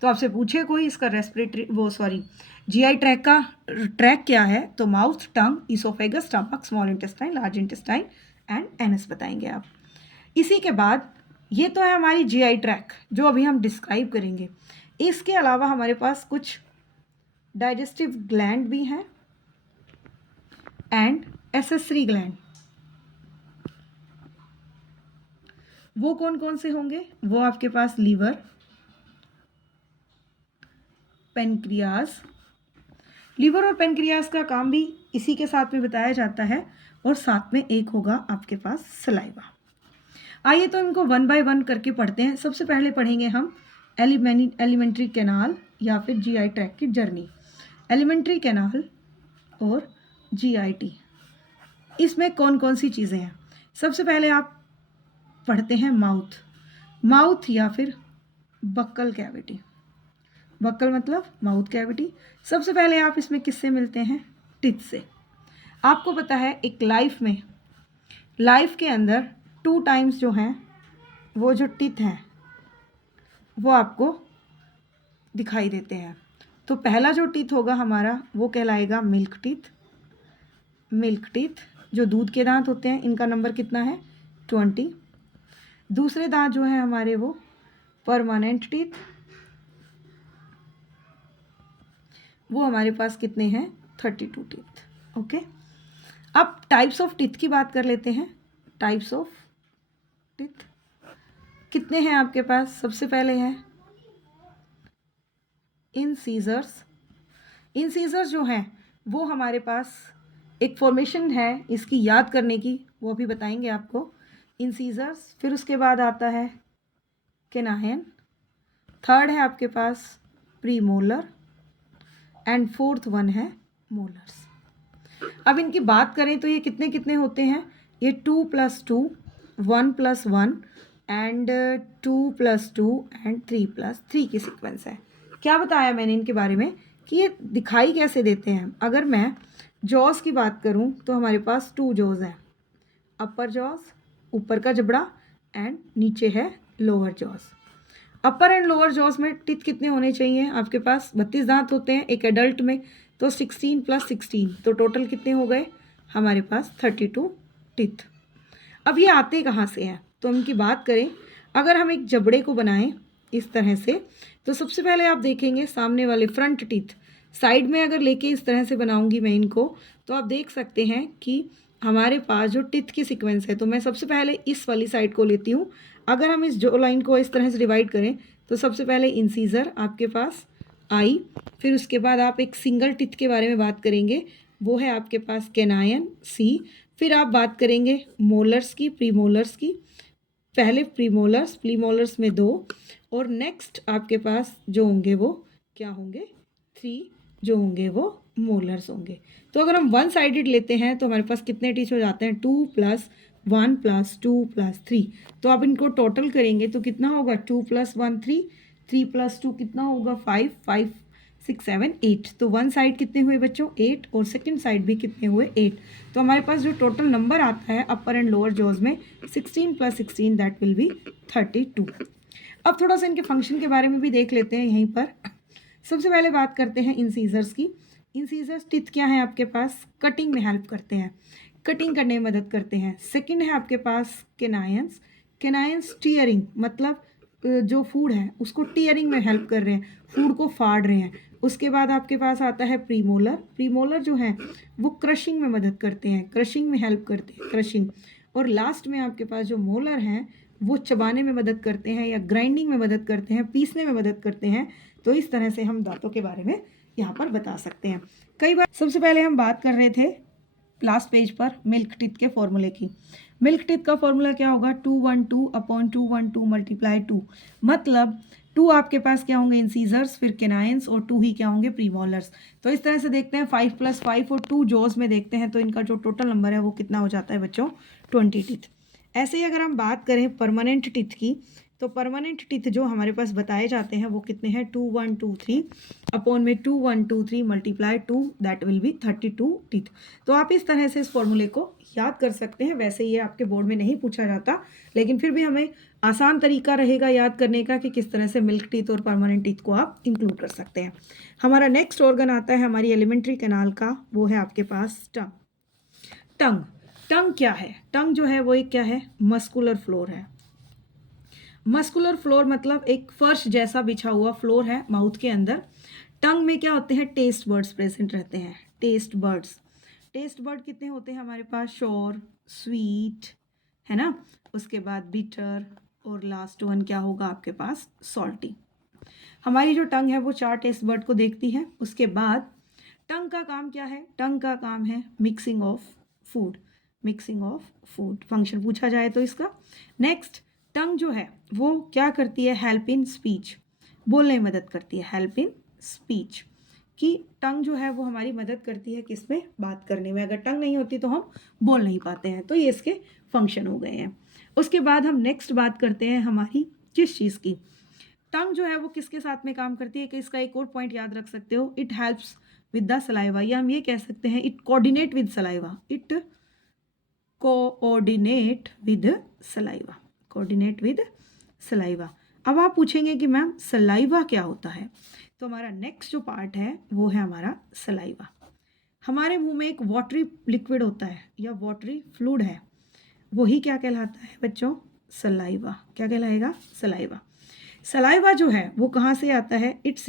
तो आपसे पूछे कोई इसका रेस्पिरेटरी GI ट्रैक का ट्रैक क्या है, तो mouth, tongue, oesophagus, stomach, small intestine, large intestine and anus बताएंगे आप। इसी के बाद ये तो है हमारी GI ट्रैक जो अभी हम डिस्क्राइब करेंगे। इसके अलावा हमारे पास कुछ डाइजेस्टिव ग्लैंड भी हैं एंड एसेसरी ग्लैंड। वो कौन कौन से होंगे? वो आपके पास लीवर, पेनक्रियाज। लीवर और पेनक्रियाज का काम भी इसी के साथ में बताया जाता है, और साथ में एक होगा आपके पास सलाइवा। आइए तो इनको 1 बाय 1 करके पढ़ते हैं। सबसे पहले पढ़ेंगे हम एलिमेंट्री कैनाल या फिर GI ट्रैक की जर्नी। एलिमेंट्री कैनाल और GIT, इसमें कौन कौन सी चीज़ें हैं? सबसे पहले आप पढ़ते हैं माउथ। माउथ या फिर बक्कल कैविटी। बक्कल मतलब माउथ कैविटी। सबसे पहले आप इसमें किससे मिलते हैं? टिथ से। आपको पता है एक लाइफ के अंदर 2 टाइम्स जो हैं वो जो टिथ हैं वो आपको दिखाई देते हैं। तो पहला जो टिथ होगा हमारा वो कहलाएगा मिल्क टिथ। मिल्क टिथ जो दूध के दांत होते हैं, इनका नंबर कितना है? 20। दूसरे दांत जो है हमारे वो परमानेंट टीथ, वो हमारे पास कितने हैं? 32 टीथ। ओके, अब टाइप्स ऑफ टीथ की बात कर लेते हैं। टाइप्स ऑफ टीथ कितने हैं आपके पास? सबसे पहले है इंसीजर्स। इंसीजर्स जो हैं वो हमारे पास एक फॉर्मेशन है इसकी याद करने की, वो अभी बताएंगे आपको। इंसीजर्स, फिर उसके बाद आता है केनायन, थर्ड है आपके पास प्रीमोलर एंड फोर्थ वन है मोलर्स। अब इनकी बात करें तो ये कितने कितने होते हैं? ये 2 + 2, 1 + 1 एंड 2 + 2 एंड 3 + 3 की सीक्वेंस है। क्या बताया मैंने इनके बारे में कि ये दिखाई कैसे देते हैं? अगर मैं जॉस की बात करूं तो हमारे पास 2 जॉज हैं, अपर जॉस ऊपर का जबड़ा एंड नीचे है lower jaws. Upper and lower jaws में टीथ कितने होने चाहिए आपके पास? 32 दांत होते हैं एक एडल्ट में, तो 16 + 16, तो टोटल कितने हो गए हमारे पास? 32 टीथ। अब ये आते कहाँ से हैं? तो इनकी बात करें, अगर हम एक जबड़े को बनाएं इस तरह से, तो सबसे पहले आप देखेंगे सामने वाले फ्रंट टीथ साइड में अगर लेके इस तरह से बनाऊंगी मैं इनको, तो आप देख सकते हैं कि हमारे पास जो टीथ की सीक्वेंस है, तो मैं सबसे पहले इस वाली साइड को लेती हूँ। अगर हम इस जो लाइन को इस तरह से डिवाइड करें तो सबसे पहले इंसीजर आपके पास आई, फिर उसके बाद आप एक सिंगल टीथ के बारे में बात करेंगे, वो है आपके पास केनायन सी। फिर आप बात करेंगे मोलर्स की, प्रीमोलर्स की। पहले प्रीमोलर्स, प्रीमोलर्स में 2, और नेक्स्ट आपके पास जो होंगे वो क्या होंगे? 3 जो होंगे वो मोलर्स होंगे। तो अगर हम 1 साइडेड लेते हैं तो हमारे पास कितने टीथ हो जाते हैं? 2 + 1 + 2 + 3। तो आप इनको टोटल करेंगे तो कितना होगा? 2 + 1 3, 3 + 2 कितना होगा? 5, 5 6 7 8। तो 1 साइड कितने हुए बच्चों? 8, और सेकंड साइड भी कितने हुए? 8। तो हमारे पास जो टोटल नंबर आता है अपर एंड लोअर जॉज में 16 + 16, दैट विल बी 32। अब थोड़ा सा इनके फंक्शन के बारे में भी देख लेते हैं यहीं पर। सबसे पहले बात करते हैं इंसीजर्स की। इंसीजर्स टीथ क्या है आपके पास? कटिंग में हेल्प करते हैं, कटिंग करने में मदद करते हैं। सेकंड है आपके पास केनायंस। केनायंस टीयरिंग, मतलब जो फूड है उसको टीयरिंग में हेल्प कर रहे हैं, फूड को फाड़ रहे हैं। उसके बाद आपके पास आता है प्रीमोलर। प्रीमोलर जो है वो क्रशिंग में मदद करते हैं, क्रशिंग में हेल्प करते हैं, क्रशिंग। और लास्ट में आपके पास जो मोलर हैं वो चबाने में मदद करते हैं या ग्राइंडिंग में मदद करते हैं, पीसने में मदद करते हैं। तो इस तरह से हम दांतों के बारे में यहाँ पर बता सकते हैं। कई बार सबसे पहले हम बात कर रहे थे लास्ट पेज पर मिल्क टीथ के फॉर्मूले की। मिल्क टीथ का फॉर्मूला क्या होगा? 212/212 × 2, मतलब 2 आपके पास क्या होंगे? इंसीजर्स, फिर केनायंस, और 2 ही क्या होंगे? प्रीमोलर्स। तो इस तरह से देखते हैं 5 + 5 और 2 जॉज में देखते हैं तो इनका जो टोटल नंबर है वो कितना हो जाता है बच्चों? 20 टीथ। ऐसे ही अगर हम बात करें परमानेंट टीथ की, तो परमानेंट टीथ जो हमारे पास बताए जाते हैं वो कितने हैं? 2123 अपॉन में 2123 × 2, दैट विल बी 32 टीथ। तो आप इस तरह से इस फॉर्मूले को याद कर सकते हैं। वैसे ये आपके बोर्ड में नहीं पूछा जाता, लेकिन फिर भी हमें आसान तरीका रहेगा याद करने का कि किस तरह से मिल्क टीथ और परमानेंट टीथ को आप इंक्लूड कर सकते हैं। हमारा नेक्स्ट ऑर्गन आता है हमारी एलिमेंट्री कैनाल का, वो है आपके पास टंग। टंग, टंग क्या है? टंग जो है वो एक क्या है? मस्कुलर फ्लोर है। मस्कुलर फ्लोर मतलब एक फर्श जैसा बिछा हुआ फ्लोर है माउथ के अंदर। टंग में क्या होते हैं? टेस्ट बर्ड्स प्रेजेंट रहते हैं, टेस्ट बर्ड्स। टेस्ट बर्ड कितने होते हैं हमारे पास? शोर, स्वीट, है ना, उसके बाद बिटर, और लास्ट वन क्या होगा आपके पास? सॉल्टी। हमारी जो टंग है वो 4 टेस्ट बर्ड को देखती है। उसके बाद टंग का काम क्या है? टंग का काम है mixing of food, mixing of food function पूछा जाए तो इसका। नेक्स्ट, टंग जो है वो क्या करती है? हेल्प इन स्पीच, बोलने में मदद करती है। हेल्प इन स्पीच कि टंग जो है वो हमारी मदद करती है किस में? बात करने में। अगर टंग नहीं होती तो हम बोल नहीं पाते हैं। तो ये इसके फंक्शन हो गए हैं। उसके बाद हम नेक्स्ट बात करते हैं हमारी किस चीज़ की। टंग जो है वो किसके साथ में काम करती है? कि इसका एक और पॉइंट याद रख सकते हो, it helps with the saliva, या हम ये कह सकते हैं it coordinate with saliva, it coordinate with saliva, coordinate with saliva. अब आप पूछेंगे कि मैम सलाइवा क्या होता है? तो हमारा नेक्स्ट जो पार्ट है वो है हमारा सलाइवा। हमारे मुंह में एक वाटरी लिक्विड होता है या वाटरी फ्लूइड है, वही क्या कहलाता है बच्चों? सलाइवा। क्या कहलाएगा? सलाइवा। सलाइवा जो है वो कहाँ से आता है? It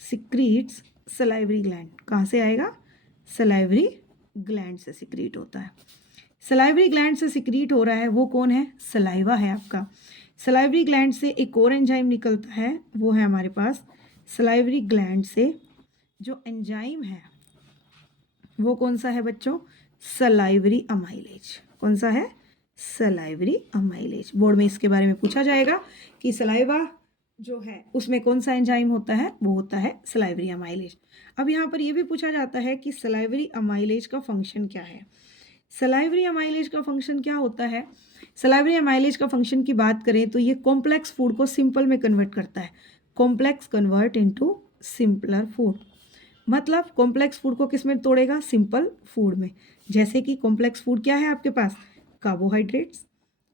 secretes salivary gland. कहाँ से आएगा? सलाइवरी ग्लैंड से सिक्रीट होता है। सलाइवरी ग्लैंड से सिक्रीट हो रहा है वो कौन है? सलाइवा है आपका। सलाइवरी ग्लैंड से एक और एंजाइम निकलता है, वो है हमारे पास सलाइवरी ग्लैंड से जो एंजाइम है वो कौन सा है बच्चों? Salivary amylase. कौन सा है? Salivary amylase. बोर्ड में इसके बारे में पूछा जाएगा कि सलाइवा जो है उसमें कौन सा एंजाइम होता है? वो होता है सलाइवरी अमाइलेज। अब यहाँ पर ये भी पूछा जाता है कि सलाइवरी अमाइलेज का फंक्शन क्या है? सलाइवरी अमाइलेज का फंक्शन क्या होता है? सलाइवरी अमाइलेज का फंक्शन की बात करें तो ये कॉम्प्लेक्स फूड को सिंपल में कन्वर्ट करता है। Complex convert into simpler food. मतलब कॉम्प्लेक्स फूड को किस में तोड़ेगा? सिंपल फूड में। जैसे कि कॉम्प्लेक्स फूड क्या है आपके पास? कार्बोहाइड्रेट्स।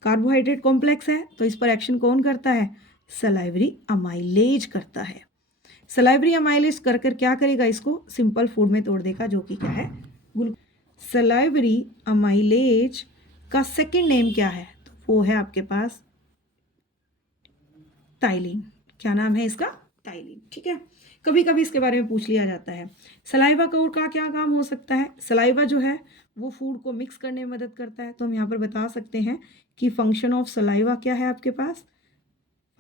कार्बोहाइड्रेट कॉम्प्लेक्स है तो इस पर एक्शन कौन करता है? सलाइवरी अमाइलेज करता है। सलाइवरी अमाइलेज कर कर क्या करेगा? इसको सिंपल फूड में तोड़ देगा, जो कि क्या है? सलाइवरी अमाइलेज का सेकंड नेम क्या है? तो वो है आपके पास टाइलिन। क्या नाम है इसका? टाइलिन। ठीक है, कभी कभी इसके बारे में पूछ लिया जाता है। सलाइवा का क्या काम हो सकता है? सलाइवा जो है वो फूड को मिक्स करने में मदद करता है। तो हम यहाँ पर बता सकते हैं कि फंक्शन ऑफ सलाइवा क्या है आपके पास?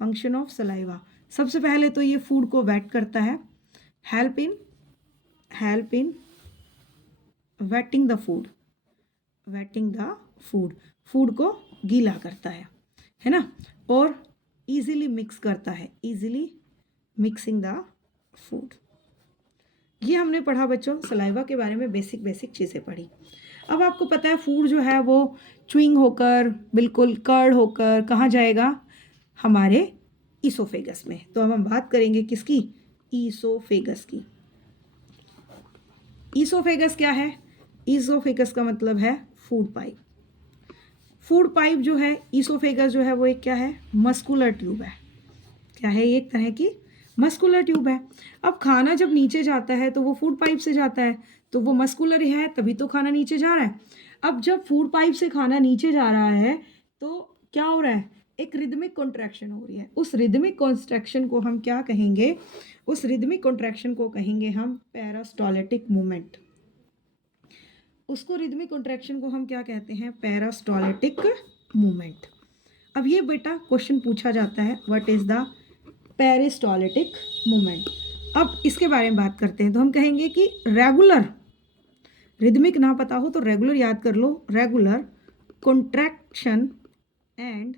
फंक्शन ऑफ सलाइवा, सबसे पहले तो ये फूड को वेट करता है। Help in waiting the food. Waiting the food, food को गीला करता है ना। और इजीली मिक्स करता है, इजीली मिक्सिंग द फूड। ये हमने पढ़ा बच्चों, सलाइवा के बारे में बेसिक चीज़ें पढ़ी। अब आपको पता है फूड जो है वो च्युइंग होकर, बिल्कुल कर्ड होकर कहाँ जाएगा? हमारे ईसोफेगस में। तो अब हम बात करेंगे किसकी? ईसोफेगस की। ईसोफेगस क्या है? ईसोफेगस का मतलब है फूड पाइप। फूड पाइप जो है, ईसोफेगस जो है वो एक क्या है? मस्कुलर ट्यूब है। क्या है? एक तरह की मस्कुलर ट्यूब है। अब खाना जब नीचे जाता है तो वो फूड पाइप से जाता है, तो वो मस्कुलर ही है, तभी तो खाना नीचे जा रहा है। अब जब फूड पाइप से खाना नीचे जा रहा है तो क्या हो रहा है? एक रिदमिक कॉन्ट्रैक्शन हो रही है। उस रिदमिक कॉन्ट्रैक्शन को हम क्या कहेंगे? उस रिदमिक कॉन्ट्रैक्शन को कहेंगे हम पैरास्टोलिटिक मूवमेंट। उसको रिदमिक कॉन्ट्रैक्शन को हम क्या कहते हैं? पैरास्टोलिटिक मूवमेंट। अब ये बेटा क्वेश्चन पूछा जाता है, व्हाट इज द पेरिस्टोलिटिक मूवमेंट। अब इसके बारे में बात करते हैं तो हम कहेंगे कि रेगुलर, रिदमिक ना पता हो तो रेगुलर याद कर लो। Regular contraction and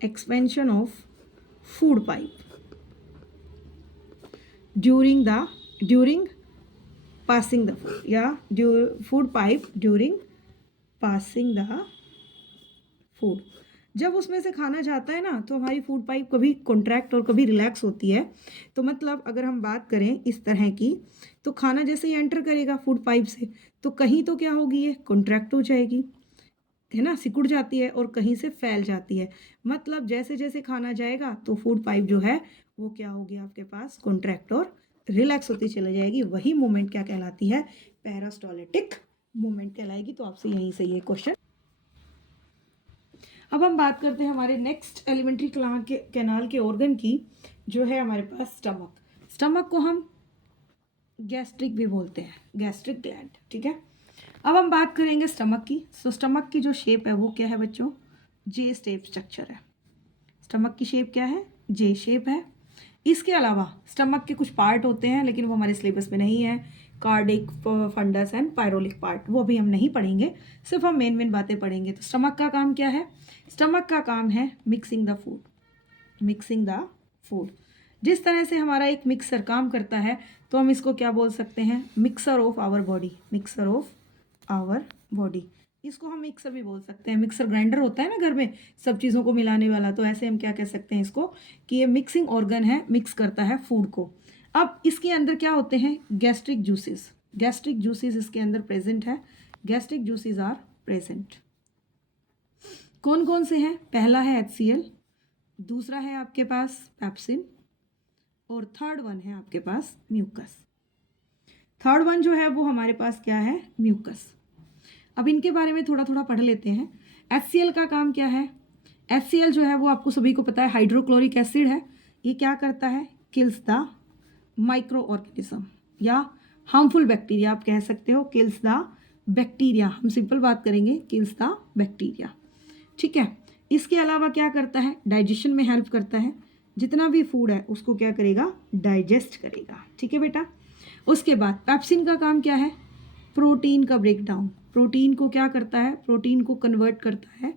expansion of food pipe during passing the food, या food pipe during passing the food. जब उसमें से खाना जाता है ना तो हमारी फूड पाइप कभी कॉन्ट्रैक्ट और कभी रिलैक्स होती है। तो मतलब अगर हम बात करें इस तरह की, तो खाना जैसे ही एंटर करेगा फूड पाइप से तो कहीं तो क्या होगी? ये कॉन्ट्रैक्ट हो जाएगी, है ना, सिकुड़ जाती है, और कहीं से फैल जाती है। मतलब जैसे जैसे खाना जाएगा तो फूड पाइप जो है वो क्या होगी आपके पास? कॉन्ट्रैक्ट और रिलैक्स होती चली जाएगी। वही मूवमेंट क्या कहलाती है? पैरास्टोलिटिक मूवमेंट कहलाएगी। तो आपसे यहीं से ये क्वेश्चन। अब हम बात करते हैं हमारे नेक्स्ट एलिमेंट्री कैनाल के ऑर्गन की, जो है हमारे पास स्टमक। स्टमक को हम गैस्ट्रिक भी बोलते हैं, गैस्ट्रिक ग्लैंड। ठीक है, अब हम बात करेंगे स्टमक की। सो स्टमक की जो शेप है वो क्या है बच्चों? जे शेप स्ट्रक्चर है। स्टमक की शेप क्या है? जे शेप है। इसके अलावा स्टमक के कुछ पार्ट होते हैं लेकिन वो हमारे सिलेबस में नहीं है। कार्डिक, फंडस एंड पायरोलिक पार्ट, वो अभी हम नहीं पढ़ेंगे, सिर्फ हम मेन बातें पढ़ेंगे। तो स्टमक का काम क्या है? स्टमक का काम है मिक्सिंग द फूड। जिस तरह से हमारा एक मिक्सर काम करता है तो हम इसको क्या बोल सकते हैं? Mixer of our body. इसको हम मिक्सर भी बोल सकते हैं। मिक्सर ग्राइंडर होता है ना घर में सब चीज़ों को मिलाने वाला, तो ऐसे हम क्या कह सकते हैं इसको कि ये मिक्सिंग ऑर्गन है, मिक्स करता है फूड को। अब इसके अंदर क्या होते हैं? गैस्ट्रिक जूसेस इसके अंदर प्रेजेंट है। Gastric juices are present. कौन कौन से हैं? पहला है HCl, दूसरा है आपके पास पेप्सिन, और थर्ड वन है आपके पास म्यूकस। थर्ड वन जो है वो हमारे पास क्या है? म्यूकस। अब इनके बारे में थोड़ा थोड़ा पढ़ लेते हैं। HCl का काम क्या है? HCl जो है वो आपको सभी को पता है हाइड्रोक्लोरिक एसिड है। ये क्या करता है, किल्स द माइक्रो ऑर्गेनिज्म या हार्मफुल बैक्टीरिया, आप कह सकते हो किल्स द बैक्टीरिया, हम सिंपल बात करेंगे किल्स द बैक्टीरिया, ठीक है। इसके अलावा क्या करता है, डाइजेशन में हेल्प करता है, जितना भी फूड है उसको क्या करेगा, डाइजेस्ट करेगा, ठीक है बेटा। उसके बाद पेप्सिन का काम क्या है, प्रोटीन का ब्रेकडाउन, प्रोटीन को क्या करता है, प्रोटीन को कन्वर्ट करता है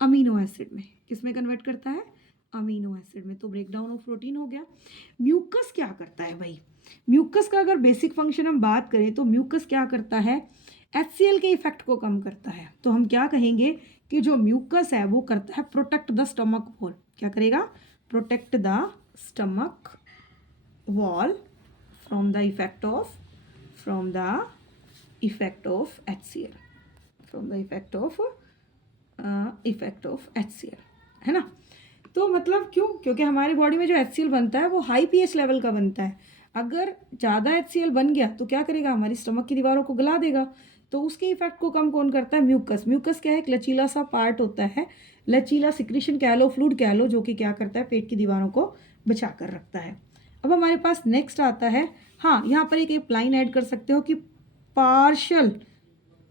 अमीनो एसिड में, किस में कन्वर्ट करता है, अमीनो एसिड में, तो ब्रेकडाउन ऑफ प्रोटीन हो गया। म्यूकस क्या करता है भाई, म्यूकस का अगर बेसिक फंक्शन हम बात करें तो म्यूकस क्या करता है, HCl के इफेक्ट को कम करता है, तो हम क्या कहेंगे कि जो म्यूकस है वो करता है प्रोटेक्ट द स्टमक वॉल, क्या करेगा, protect the stomach wall from the effect of HCl, from the effect of HCl, है ना। तो मतलब क्यों, क्योंकि हमारे बॉडी में जो HCl बनता है वो हाई pH लेवल का बनता है, अगर ज़्यादा HCl बन गया तो क्या करेगा, हमारी स्टमक की दीवारों को गला देगा, तो उसके इफेक्ट को कम कौन करता है, म्यूकस। म्यूकस क्या है, एक लचीला सा पार्ट होता है, लचीला सिक्रीशन कह लो, फ्लूइड कह लो, जो कि क्या करता है, पेट की दीवारों को बचा कर रखता है। अब हमारे पास नेक्स्ट आता है, हाँ यहाँ पर एक लाइन ऐड कर सकते हो कि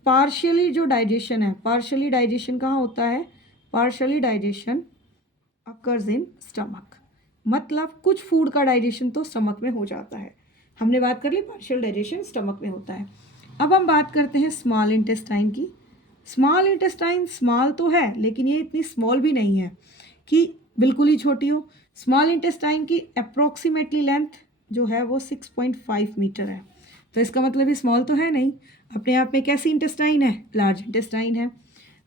पार्शियली जो डाइजेशन है, पार्शियली डाइजेशन कहाँ होता है, partially digestion occurs in stomach, मतलब कुछ फूड का डाइजेशन तो स्टमक में हो जाता है, हमने बात कर ली पार्शियल डाइजेशन स्टमक में होता है। अब हम बात करते हैं स्मॉल इंटेस्टाइन की। स्मॉल इंटेस्टाइन स्मॉल तो है लेकिन ये इतनी स्मॉल भी नहीं है कि बिल्कुल ही छोटी हो। स्मॉल इंटेस्टाइन की अप्रोक्सीमेटली लेंथ जो है वो 6.5 मीटर है, तो इसका मतलब ये स्मॉल तो है नहीं, अपने आप में कैसी इंटेस्टाइन है, लार्ज इंटेस्टाइन है।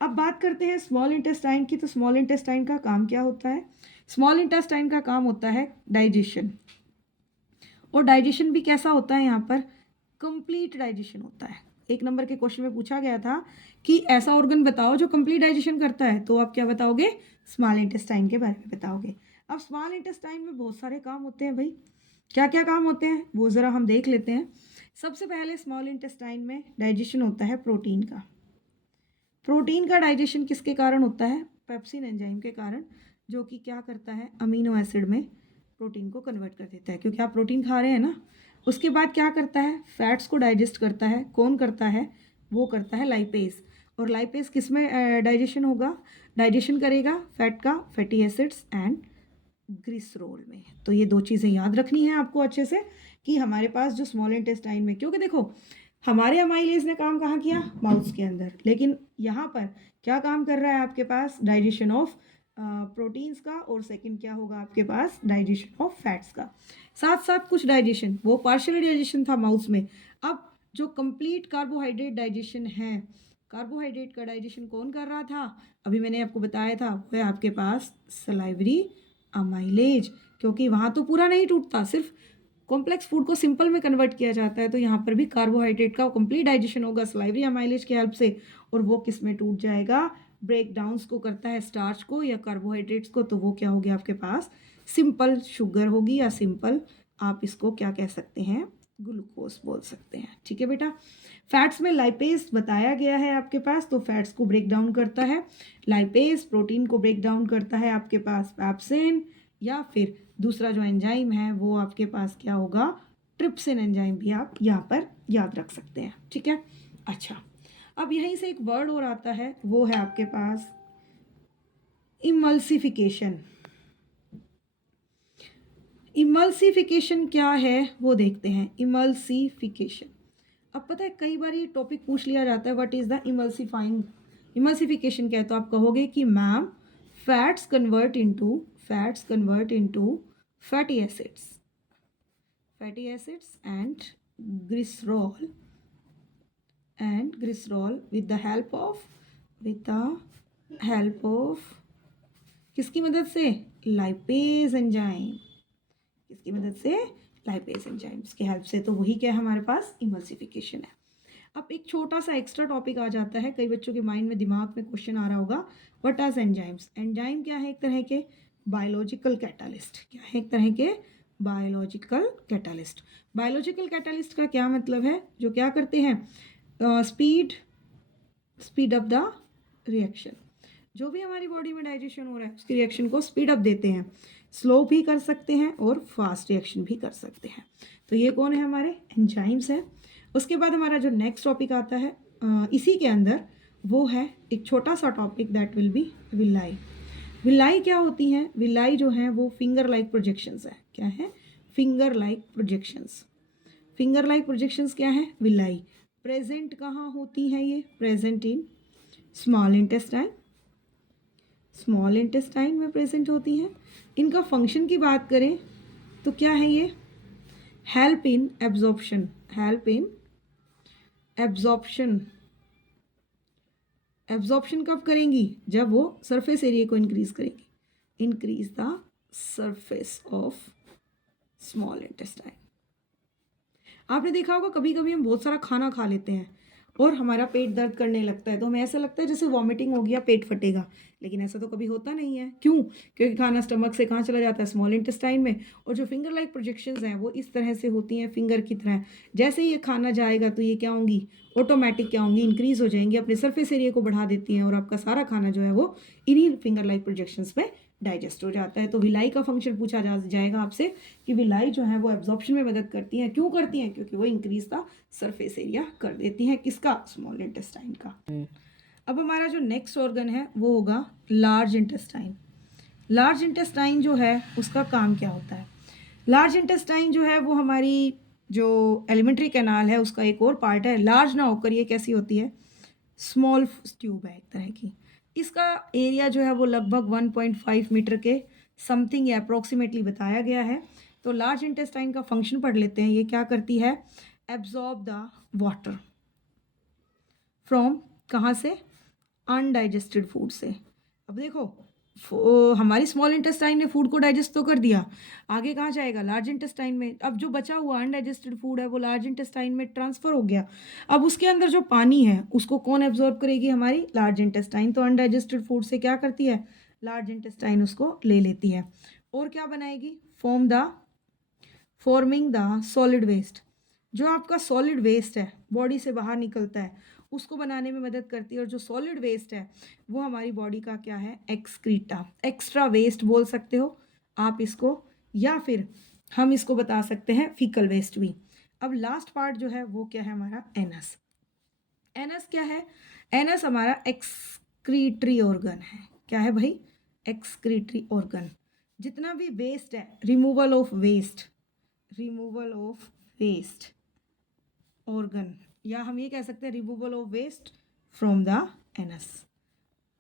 अब बात करते हैं स्मॉल इंटेस्टाइन की, तो स्मॉल इंटेस्टाइन का काम क्या होता है, स्मॉल इंटेस्टाइन का काम होता है डाइजेशन, और डाइजेशन भी कैसा होता है, यहाँ पर कंप्लीट डाइजेशन होता है। एक नंबर के क्वेश्चन में पूछा गया था कि ऐसा ऑर्गन बताओ जो कंप्लीट डाइजेशन करता है, तो आप क्या बताओगे, स्मॉल इंटेस्टाइन के बारे में बताओगे। अब स्मॉल इंटेस्टाइन में बहुत सारे काम होते हैं भाई, क्या क्या काम होते हैं वो ज़रा हम देख लेते हैं। सबसे पहले स्मॉल इंटेस्टाइन में डाइजेशन होता है प्रोटीन का। प्रोटीन का डाइजेशन किसके कारण होता है, पेप्सिन एंजाइम के कारण, जो कि क्या करता है, अमीनो एसिड में प्रोटीन को कन्वर्ट कर देता है, क्योंकि आप प्रोटीन खा रहे हैं ना। उसके बाद क्या करता है, फैट्स को डाइजेस्ट करता है, कौन करता है, वो करता है लाइपेज, और लाइपेज किस में डाइजेशन होगा, डाइजेशन करेगा फैट का, फैटी एसिड्स एंड ग्लिसरॉल में। तो ये दो चीज़ें याद रखनी है आपको अच्छे से कि हमारे पास जो स्मॉल इंटेस्टाइन में, क्योंकि देखो हमारे अमाइलेज ने काम कहाँ किया, माउस के अंदर, लेकिन यहाँ पर क्या काम कर रहा है आपके पास, डाइजेशन ऑफ प्रोटीन्स का, और सेकंड क्या होगा आपके पास, डाइजेशन ऑफ फैट्स का। साथ साथ कुछ डाइजेशन, वो पार्शियल डाइजेशन था माउस में। अब जो कंप्लीट कार्बोहाइड्रेट डाइजेशन है, कार्बोहाइड्रेट का डाइजेशन कौन कर रहा था, अभी मैंने आपको बताया था, वो है आपके पास सलाइवरी अमाइलेज, क्योंकि वहाँ तो पूरा नहीं टूटता, सिर्फ कॉम्प्लेक्स फूड को सिंपल में कन्वर्ट किया जाता है, तो यहाँ पर भी कार्बोहाइड्रेट का कंप्लीट डाइजेशन होगा सलाइवरी अमाइलेज की हेल्प से, और वो किस में टूट जाएगा, ब्रेक डाउन्स को करता है स्टार्च को या कार्बोहाइड्रेट्स को, तो वो क्या हो गया आपके पास, सिंपल शुगर होगी, या सिंपल आप इसको क्या कह सकते हैं, ग्लूकोज बोल सकते हैं, ठीक है बेटा। फैट्स में लाइपेज बताया गया है आपके पास, तो फैट्स को ब्रेक डाउन करता है लाइपेज, प्रोटीन को ब्रेक डाउन करता है आपके पास पेप्सिन, या फिर दूसरा जो एंजाइम है वो आपके पास क्या होगा, ट्रिप्सिन एंजाइम भी आप यहाँ पर याद रख सकते हैं, ठीक है। अच्छा, अब यहीं से एक वर्ड और आता है, वो है आपके पास इमल्सिफिकेशन। इमल्सिफिकेशन क्या है वो देखते हैं, इमल्सिफिकेशन। अब पता है कई बार ये टॉपिक पूछ लिया जाता है, what is the emulsifying, emulsification क्या है, तो आप कहोगे कि ma'am fats convert into fatty acids and glycerol with the help of किसकी मदद से, लाइपेज एंजाइम, किसकी मदद से, लाइपेज एंजाइम्स की हेल्प से, तो वही क्या है हमारे पास, इमल्सिफिकेशन है। अब एक छोटा सा एक्स्ट्रा टॉपिक आ जाता है, कई बच्चों के माइंड में, दिमाग में क्वेश्चन आ रहा होगा, व्हाट आर एंजाइम्स। एंजाइम क्या है, एक तरह के बायोलॉजिकल कैटालिस्ट, क्या है, एक तरह के बायोलॉजिकल कैटालिस्ट। बायोलॉजिकल कैटालिस्ट का क्या मतलब है, जो क्या करते हैं, स्पीड अप द रिएक्शन, जो भी हमारी बॉडी में डाइजेशन हो रहा है उसकी रिएक्शन को स्पीड अप देते हैं। स्लो भी कर सकते हैं और फास्ट रिएक्शन भी कर सकते हैं। तो ये कौन है, हमारे एंजाइम्स है। उसके बाद हमारा जो नेक्स्ट टॉपिक आता है इसी के अंदर, वो है एक छोटा सा topic that will B villi. Villi क्या होती हैं? विलाई जो है वो फिंगर लाइक प्रोजेक्शंस है। क्या है? Finger like projections. Finger like projections क्या है? विलाई। प्रेजेंट कहाँ होती हैं ये? Present in small intestine. Small intestine में प्रेजेंट होती हैं। इनका फंक्शन की बात करें तो क्या है ये? Help in absorption. Help in absorption. Absorption कब करेंगी? जब वो सरफेस एरिया को इंक्रीज करेंगी। Increase the surface of small intestine. आपने देखा होगा कभी कभी हम बहुत सारा खाना खा लेते हैं और हमारा पेट दर्द करने लगता है, तो हमें ऐसा लगता है जैसे वॉमिटिंग हो गया, पेट फटेगा। लेकिन ऐसा तो कभी होता नहीं है। क्यों? क्योंकि खाना स्टमक से कहाँ चला जाता है? स्मॉल इंटेस्टाइन में। और जो फिंगर लाइक प्रोजेक्शंस हैं वो इस तरह से होती हैं, फिंगर की तरह। जैसे ही ये खाना जाएगा तो ये क्या होंगी? ऑटोमेटिक क्या होंगी? इंक्रीज हो जाएंगी, अपने सरफेस एरिया को बढ़ा देती हैं और आपका सारा खाना जो है वो इन्हीं फिंगर लाइक प्रोजेक्शंस में डाइजेस्ट हो जाता है। तो विलाई का फंक्शन पूछा जाएगा आपसे कि विलाई जो है वो एब्जॉर्प्शन में मदद करती हैं। क्यों करती हैं? क्योंकि वो इंक्रीज द सरफेस एरिया कर देती हैं। किसका? स्मॉल इंटेस्टाइन का। अब हमारा जो नेक्स्ट ऑर्गन है वो होगा लार्ज इंटेस्टाइन। लार्ज इंटेस्टाइन जो है उसका काम क्या होता है? लार्ज इंटेस्टाइन जो है वो हमारी जो एलिमेंट्री कैनाल है उसका एक और पार्ट है। लार्ज ना होकर ये कैसी होती है? स्मॉल ट्यूब है एक तरह की। इसका एरिया जो है वो लगभग 1.5 मीटर के समथिंग या अप्रोक्सीमेटली बताया गया है। तो लार्ज इंटेस्टाइन का फंक्शन पढ़ लेते हैं। ये क्या करती है? एब्जॉर्ब द वाटर फ्रॉम, कहाँ से? अनडाइजेस्टेड फूड से। अब देखो हमारी स्मॉल इंटेस्टाइन ने फूड को डाइजेस्ट तो कर दिया, आगे कहाँ जाएगा? लार्ज इंटेस्टाइन में। अब जो बचा हुआ अनडाइजेस्टेड फूड है वो लार्ज इंटेस्टाइन में ट्रांसफर हो गया। अब उसके अंदर जो पानी है उसको कौन एब्जॉर्ब करेगी? हमारी लार्ज इंटेस्टाइन। तो अनडाइजेस्टेड फूड से क्या करती है? लार्ज इंटेस्टाइन उसको ले लेती है और क्या बनाएगी? Forming the solid waste. जो आपका सॉलिड वेस्ट है बॉडी से बाहर निकलता है उसको बनाने में मदद करती है। और जो सॉलिड वेस्ट है वो हमारी बॉडी का क्या है? एक्सक्रीटा। एक्स्ट्रा वेस्ट बोल सकते हो आप इसको, या फिर हम इसको बता सकते हैं फीकल वेस्ट भी। अब लास्ट पार्ट जो है वो क्या है? हमारा एनस। एनस क्या है? एनस हमारा एक्सक्रीटरी ऑर्गन है। क्या है भाई? Excretory organ. जितना भी वेस्ट है, removal of waste, removal of waste organ, या हम ये कह सकते हैं removal of waste from the anus.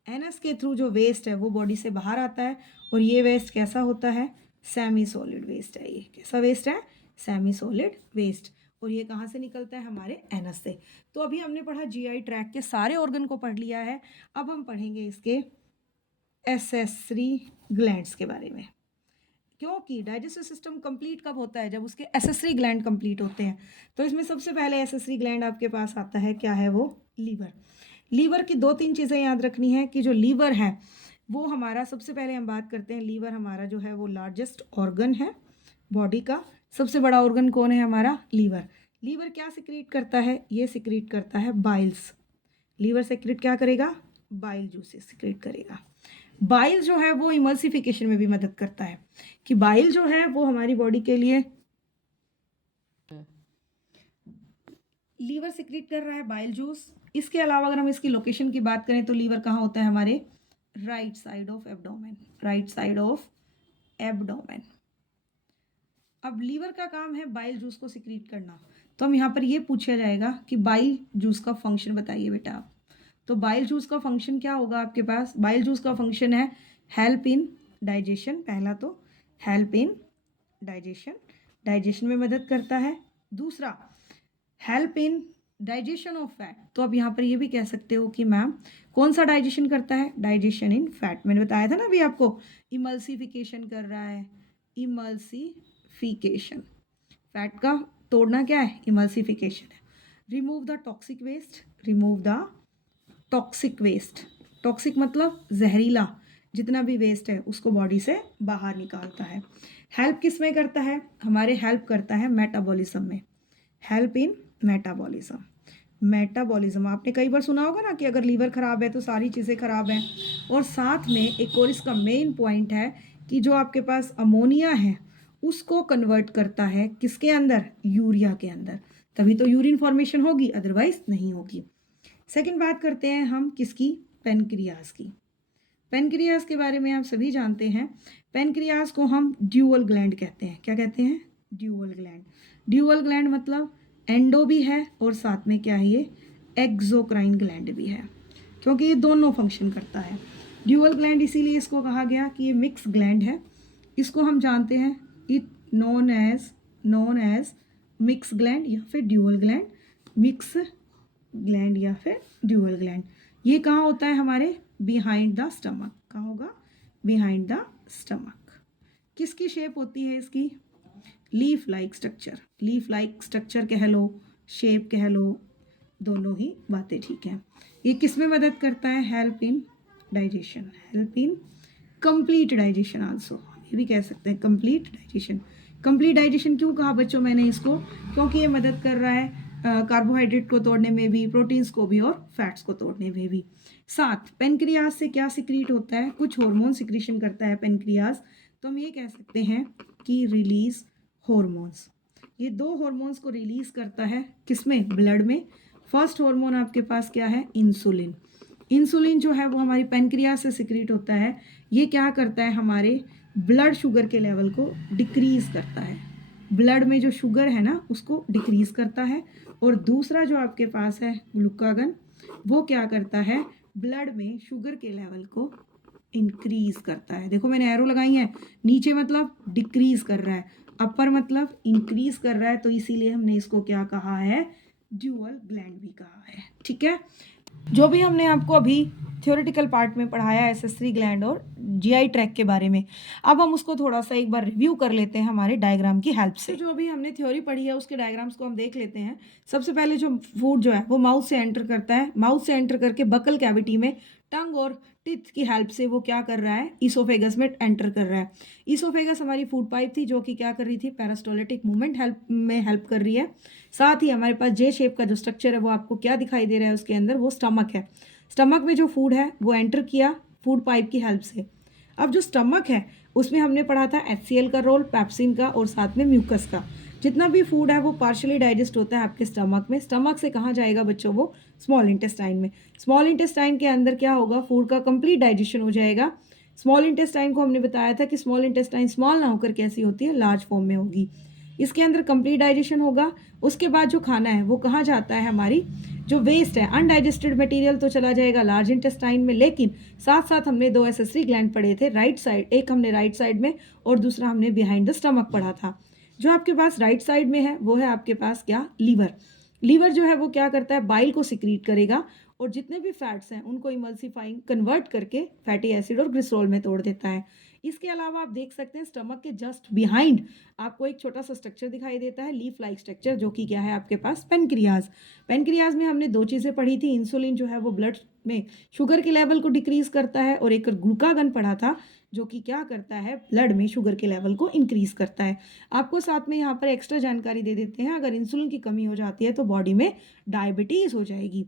Anus के थ्रू जो वेस्ट है वो बॉडी से बाहर आता है और ये वेस्ट कैसा होता है? सेमी सॉलिड वेस्ट है। ये कैसा वेस्ट है? Semi solid waste. और ये कहाँ से निकलता है? हमारे एनस से। तो अभी हमने पढ़ा जीआई ट्रैक के सारे ऑर्गन को पढ़ लिया है। अब हम पढ़ेंगे इसके एसेसरी ग्लैंड्स के बारे में। क्योंकि डाइजेस्टिव सिस्टम कंप्लीट कब होता है? जब उसके एसेसरी ग्लैंड कंप्लीट होते हैं। तो इसमें सबसे पहले एसेसरी ग्लैंड आपके पास आता है। क्या है वो? लीवर। लीवर की 2-3 चीज़ें याद रखनी है कि जो लीवर है वो हमारा, सबसे पहले हम बात करते हैं, लीवर हमारा जो है वो लार्जेस्ट ऑर्गन है बॉडी का। सबसे बड़ा ऑर्गन कौन है? हमारा लीवर। लीवर क्या सिक्रीट करता है? ये सिक्रीट करता है बाइल्स। लीवर सिक्रीट क्या करेगा? बाइल जूसेस सिक्रीट करेगा। बाइल जो है वो इमल्सिफिकेशन में भी मदद करता है, कि बाइल जो है वो हमारी बॉडी के लिए, लीवर सिक्रीट कर रहा है बाइल जूस। इसके अलावा अगर हम इसकी लोकेशन की बात करें तो लीवर कहाँ होता है? हमारे right side of abdomen. Right side of abdomen. अब लीवर का काम है बाइल जूस को सिक्रीट करना। तो हम यहाँ पर ये पूछा जाएगा कि बाइल जूस का फंक्शन बताइए बेटा आप। तो बाइल जूस का फंक्शन क्या होगा आपके पास? बाइल जूस का फंक्शन है हेल्प इन डाइजेशन। पहला तो हेल्प इन डाइजेशन, डाइजेशन में मदद करता है। दूसरा help in digestion of fat. तो अब यहाँ पर ये भी कह सकते हो कि मैम कौन सा डाइजेशन करता है? डाइजेशन इन फैट। मैंने बताया था ना अभी आपको, इमल्सिफिकेशन कर रहा है। इमल्सिफिकेशन, फैट का तोड़ना क्या है? इमल्सिफिकेशन है। Remove the toxic waste. Remove the toxic waste. Toxic मतलब जहरीला, जितना भी वेस्ट है उसको बॉडी से बाहर निकालता है। हेल्प किस में करता है? हमारे हेल्प करता है मेटाबॉलिज्म में। Help in metabolism. मेटाबॉलिज्म आपने कई बार सुना होगा ना कि अगर लीवर ख़राब है तो सारी चीज़ें ख़राब हैं। और साथ में एक और इसका मेन पॉइंट है कि जो आपके पास अमोनिया है उसको कन्वर्ट करता है किसके अंदर, यूरिया के अंदर, तभी तो यूरिन फॉर्मेशन होगी, अदरवाइज नहीं होगी। सेकंड बात करते हैं हम किसकी, पेनक्रियाज की। पेनक्रियाज के बारे में आप सभी जानते हैं, पेनक्रियाज को हम ड्यूअल ग्लैंड कहते हैं। क्या कहते हैं, ड्यूअल ग्लैंड। ड्यूअल ग्लैंड मतलब एंडो भी है और साथ में क्या है ये, एक्सोक्राइन ग्लैंड भी है, क्योंकि ये दोनों फंक्शन करता है। ड्यूअल ग्लैंड इसीलिए इसको कहा गया कि ये मिक्स ग्लैंड है। इसको हम जानते हैं it known as mix gland या फिर ड्यूअल ग्लैंड, मिक्स ग्लैंड या फिर ड्यूअल ग्लैंड। ये कहाँ होता है, हमारे बिहाइंड द स्टमक। कहाँ होगा, बिहाइंड द स्टमक। किसकी शेप होती है इसकी, leaf like structure. Leaf like structure कह लो, शेप कह लो, दोनों ही बातें ठीक हैं। ये किस में मदद करता है, help in digestion, help in complete digestion also, ये भी कह सकते हैं कंप्लीट डाइजेशन। कंप्लीट डाइजेशन क्यों कहा बच्चों मैंने इसको, क्योंकि ये मदद कर रहा है कार्बोहाइड्रेट को तोड़ने में भी, प्रोटीन्स को भी और फैट्स को तोड़ने में भी। साथ पेनक्रियाज से क्या सिक्रीट होता है, कुछ हार्मोन सिक्रीशन करता है पेनक्रियाज, तो हम ये कह सकते हैं कि रिलीज हॉर्मोन्स। ये दो हॉर्मोन्स को रिलीज करता है किसमें, ब्लड में। फर्स्ट हार्मोन आपके पास क्या है, इंसुलिन। इंसुलिन जो है वो हमारी पेनक्रियाज से सिक्रीट होता है। ये क्या करता है, हमारे ब्लड शुगर के लेवल को डिक्रीज करता है। ब्लड में जो शुगर है ना उसको डिक्रीज करता है। और दूसरा जो आपके पास है ग्लूकागन, वो क्या करता है, ब्लड में शुगर के लेवल को इंक्रीज करता है। देखो मैंने एरो लगाई है, नीचे मतलब डिक्रीज कर रहा है, अपर मतलब इंक्रीज कर रहा है, तो इसीलिए हमने इसको क्या कहा है, ड्यूअल ग्लैंड भी कहा है। ठीक है, जो भी हमने आपको अभी थ्योरेटिकल पार्ट में पढ़ाया एसेसरी ग्लैंड और जीआई ट्रैक्ट के बारे में, अब हम उसको थोड़ा सा एक बार रिव्यू कर लेते हैं हमारे डायग्राम की हेल्प से। जो अभी हमने थ्योरी पढ़ी है उसके डायग्राम्स को हम देख लेते हैं। सबसे पहले जो फूड जो है वो माउथ से एंटर करता है, माउथ से एंटर करके बकल कैविटी में टंग और टिथ की हेल्प से वो क्या कर रहा है, ईसोफेगस में एंटर कर रहा है। ईसोफेगस हमारी फूड पाइप थी जो कि क्या कर रही थी, पेरिस्टोलिटिक मूवमेंट हेल्प कर रही है। साथ ही हमारे पास जे शेप का जो स्ट्रक्चर है वो आपको क्या दिखाई दे रहा है उसके अंदर, वो स्टमक है। स्टमक में जो फूड है वो एंटर किया फूड पाइप की हेल्प से। अब जो स्टमक है उसमें हमने पढ़ा था HCl का रोल, पैप्सिन का और साथ में म्यूकस का। जितना भी फूड है वो पार्शियली डाइजेस्ट होता है आपके स्टमक में। स्टमक से कहाँ जाएगा बच्चों, वो स्मॉल इंटेस्टाइन में। स्मॉल इंटेस्टाइन के अंदर क्या होगा, फूड का कंप्लीट डाइजेशन हो जाएगा। स्मॉल इंटेस्टाइन को हमने बताया था कि स्मॉल इंटेस्टाइन स्मॉल ना होकर कैसी होती है, लार्ज फॉर्म में होगी। इसके अंदर कंप्लीट डाइजेशन होगा। उसके बाद जो खाना है वो कहाँ जाता है, हमारी जो वेस्ट है अनडाइजेस्टेड मटेरियल तो चला जाएगा लार्ज इंटेस्टाइन में। लेकिन साथ साथ हमने दो एसेसरी ग्लैंड पढ़े थे राइट साइड, एक हमने राइट साइड में और दूसरा हमने बिहाइंड द स्टमक पढ़ा था। जो आपके पास राइट साइड में है वो है आपके पास क्या, लीवर। लीवर जो है वो क्या करता है, बाइल को सिक्रीट करेगा और जितने भी फैट्स हैं उनको इमल्सिफाइंग कन्वर्ट करके फैटी एसिड और ग्लिसरॉल में तोड़ देता है। इसके अलावा आप देख सकते हैं स्टमक के जस्ट बिहाइंड आपको एक छोटा सा स्ट्रक्चर दिखाई देता है, लीफ लाइक स्ट्रक्चर, जो कि क्या है आपके पास, पेनक्रियाज। पेनक्रियाज में हमने दो चीज़ें पढ़ी थी, इंसुलिन जो है वो ब्लड में शुगर के लेवल को डिक्रीज करता है और एक ग्लूकागन पढ़ा था जो कि क्या करता है, ब्लड में शुगर के लेवल को इंक्रीज करता है। आपको साथ में यहाँ पर एक्स्ट्रा जानकारी दे देते हैं, अगर इंसुलिन की कमी हो जाती है तो बॉडी में डायबिटीज़ हो जाएगी।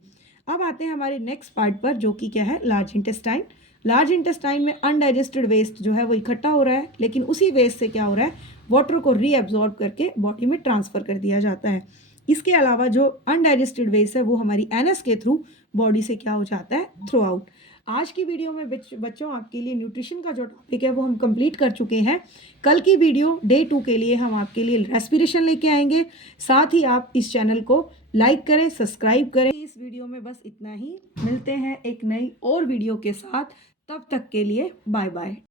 अब आते हैं हमारे नेक्स्ट पार्ट पर जो कि क्या है, लार्ज इंटेस्टाइन। लार्ज इंटेस्टाइन में अनडाइजेस्टेड वेस्ट जो है वो इकट्ठा हो रहा है, लेकिन उसी वेस्ट से क्या हो रहा है, वाटर को रीअब्जॉर्ब करके बॉडी में ट्रांसफ़र कर दिया जाता है। इसके अलावा जो अनडाइजेस्टेड वेस्ट है वो हमारी एनस के थ्रू बॉडी से क्या हो जाता है, थ्रू आउट। आज की वीडियो में बच्चों आपके लिए न्यूट्रिशन का जो टॉपिक है वो हम कंप्लीट कर चुके हैं। कल की वीडियो डे 2 के लिए हम आपके लिए रेस्पिरेशन लेके आएंगे। साथ ही आप इस चैनल को लाइक करें, सब्सक्राइब करें। इस वीडियो में बस इतना ही, मिलते हैं एक नई और वीडियो के साथ, तब तक के लिए बाय बाय।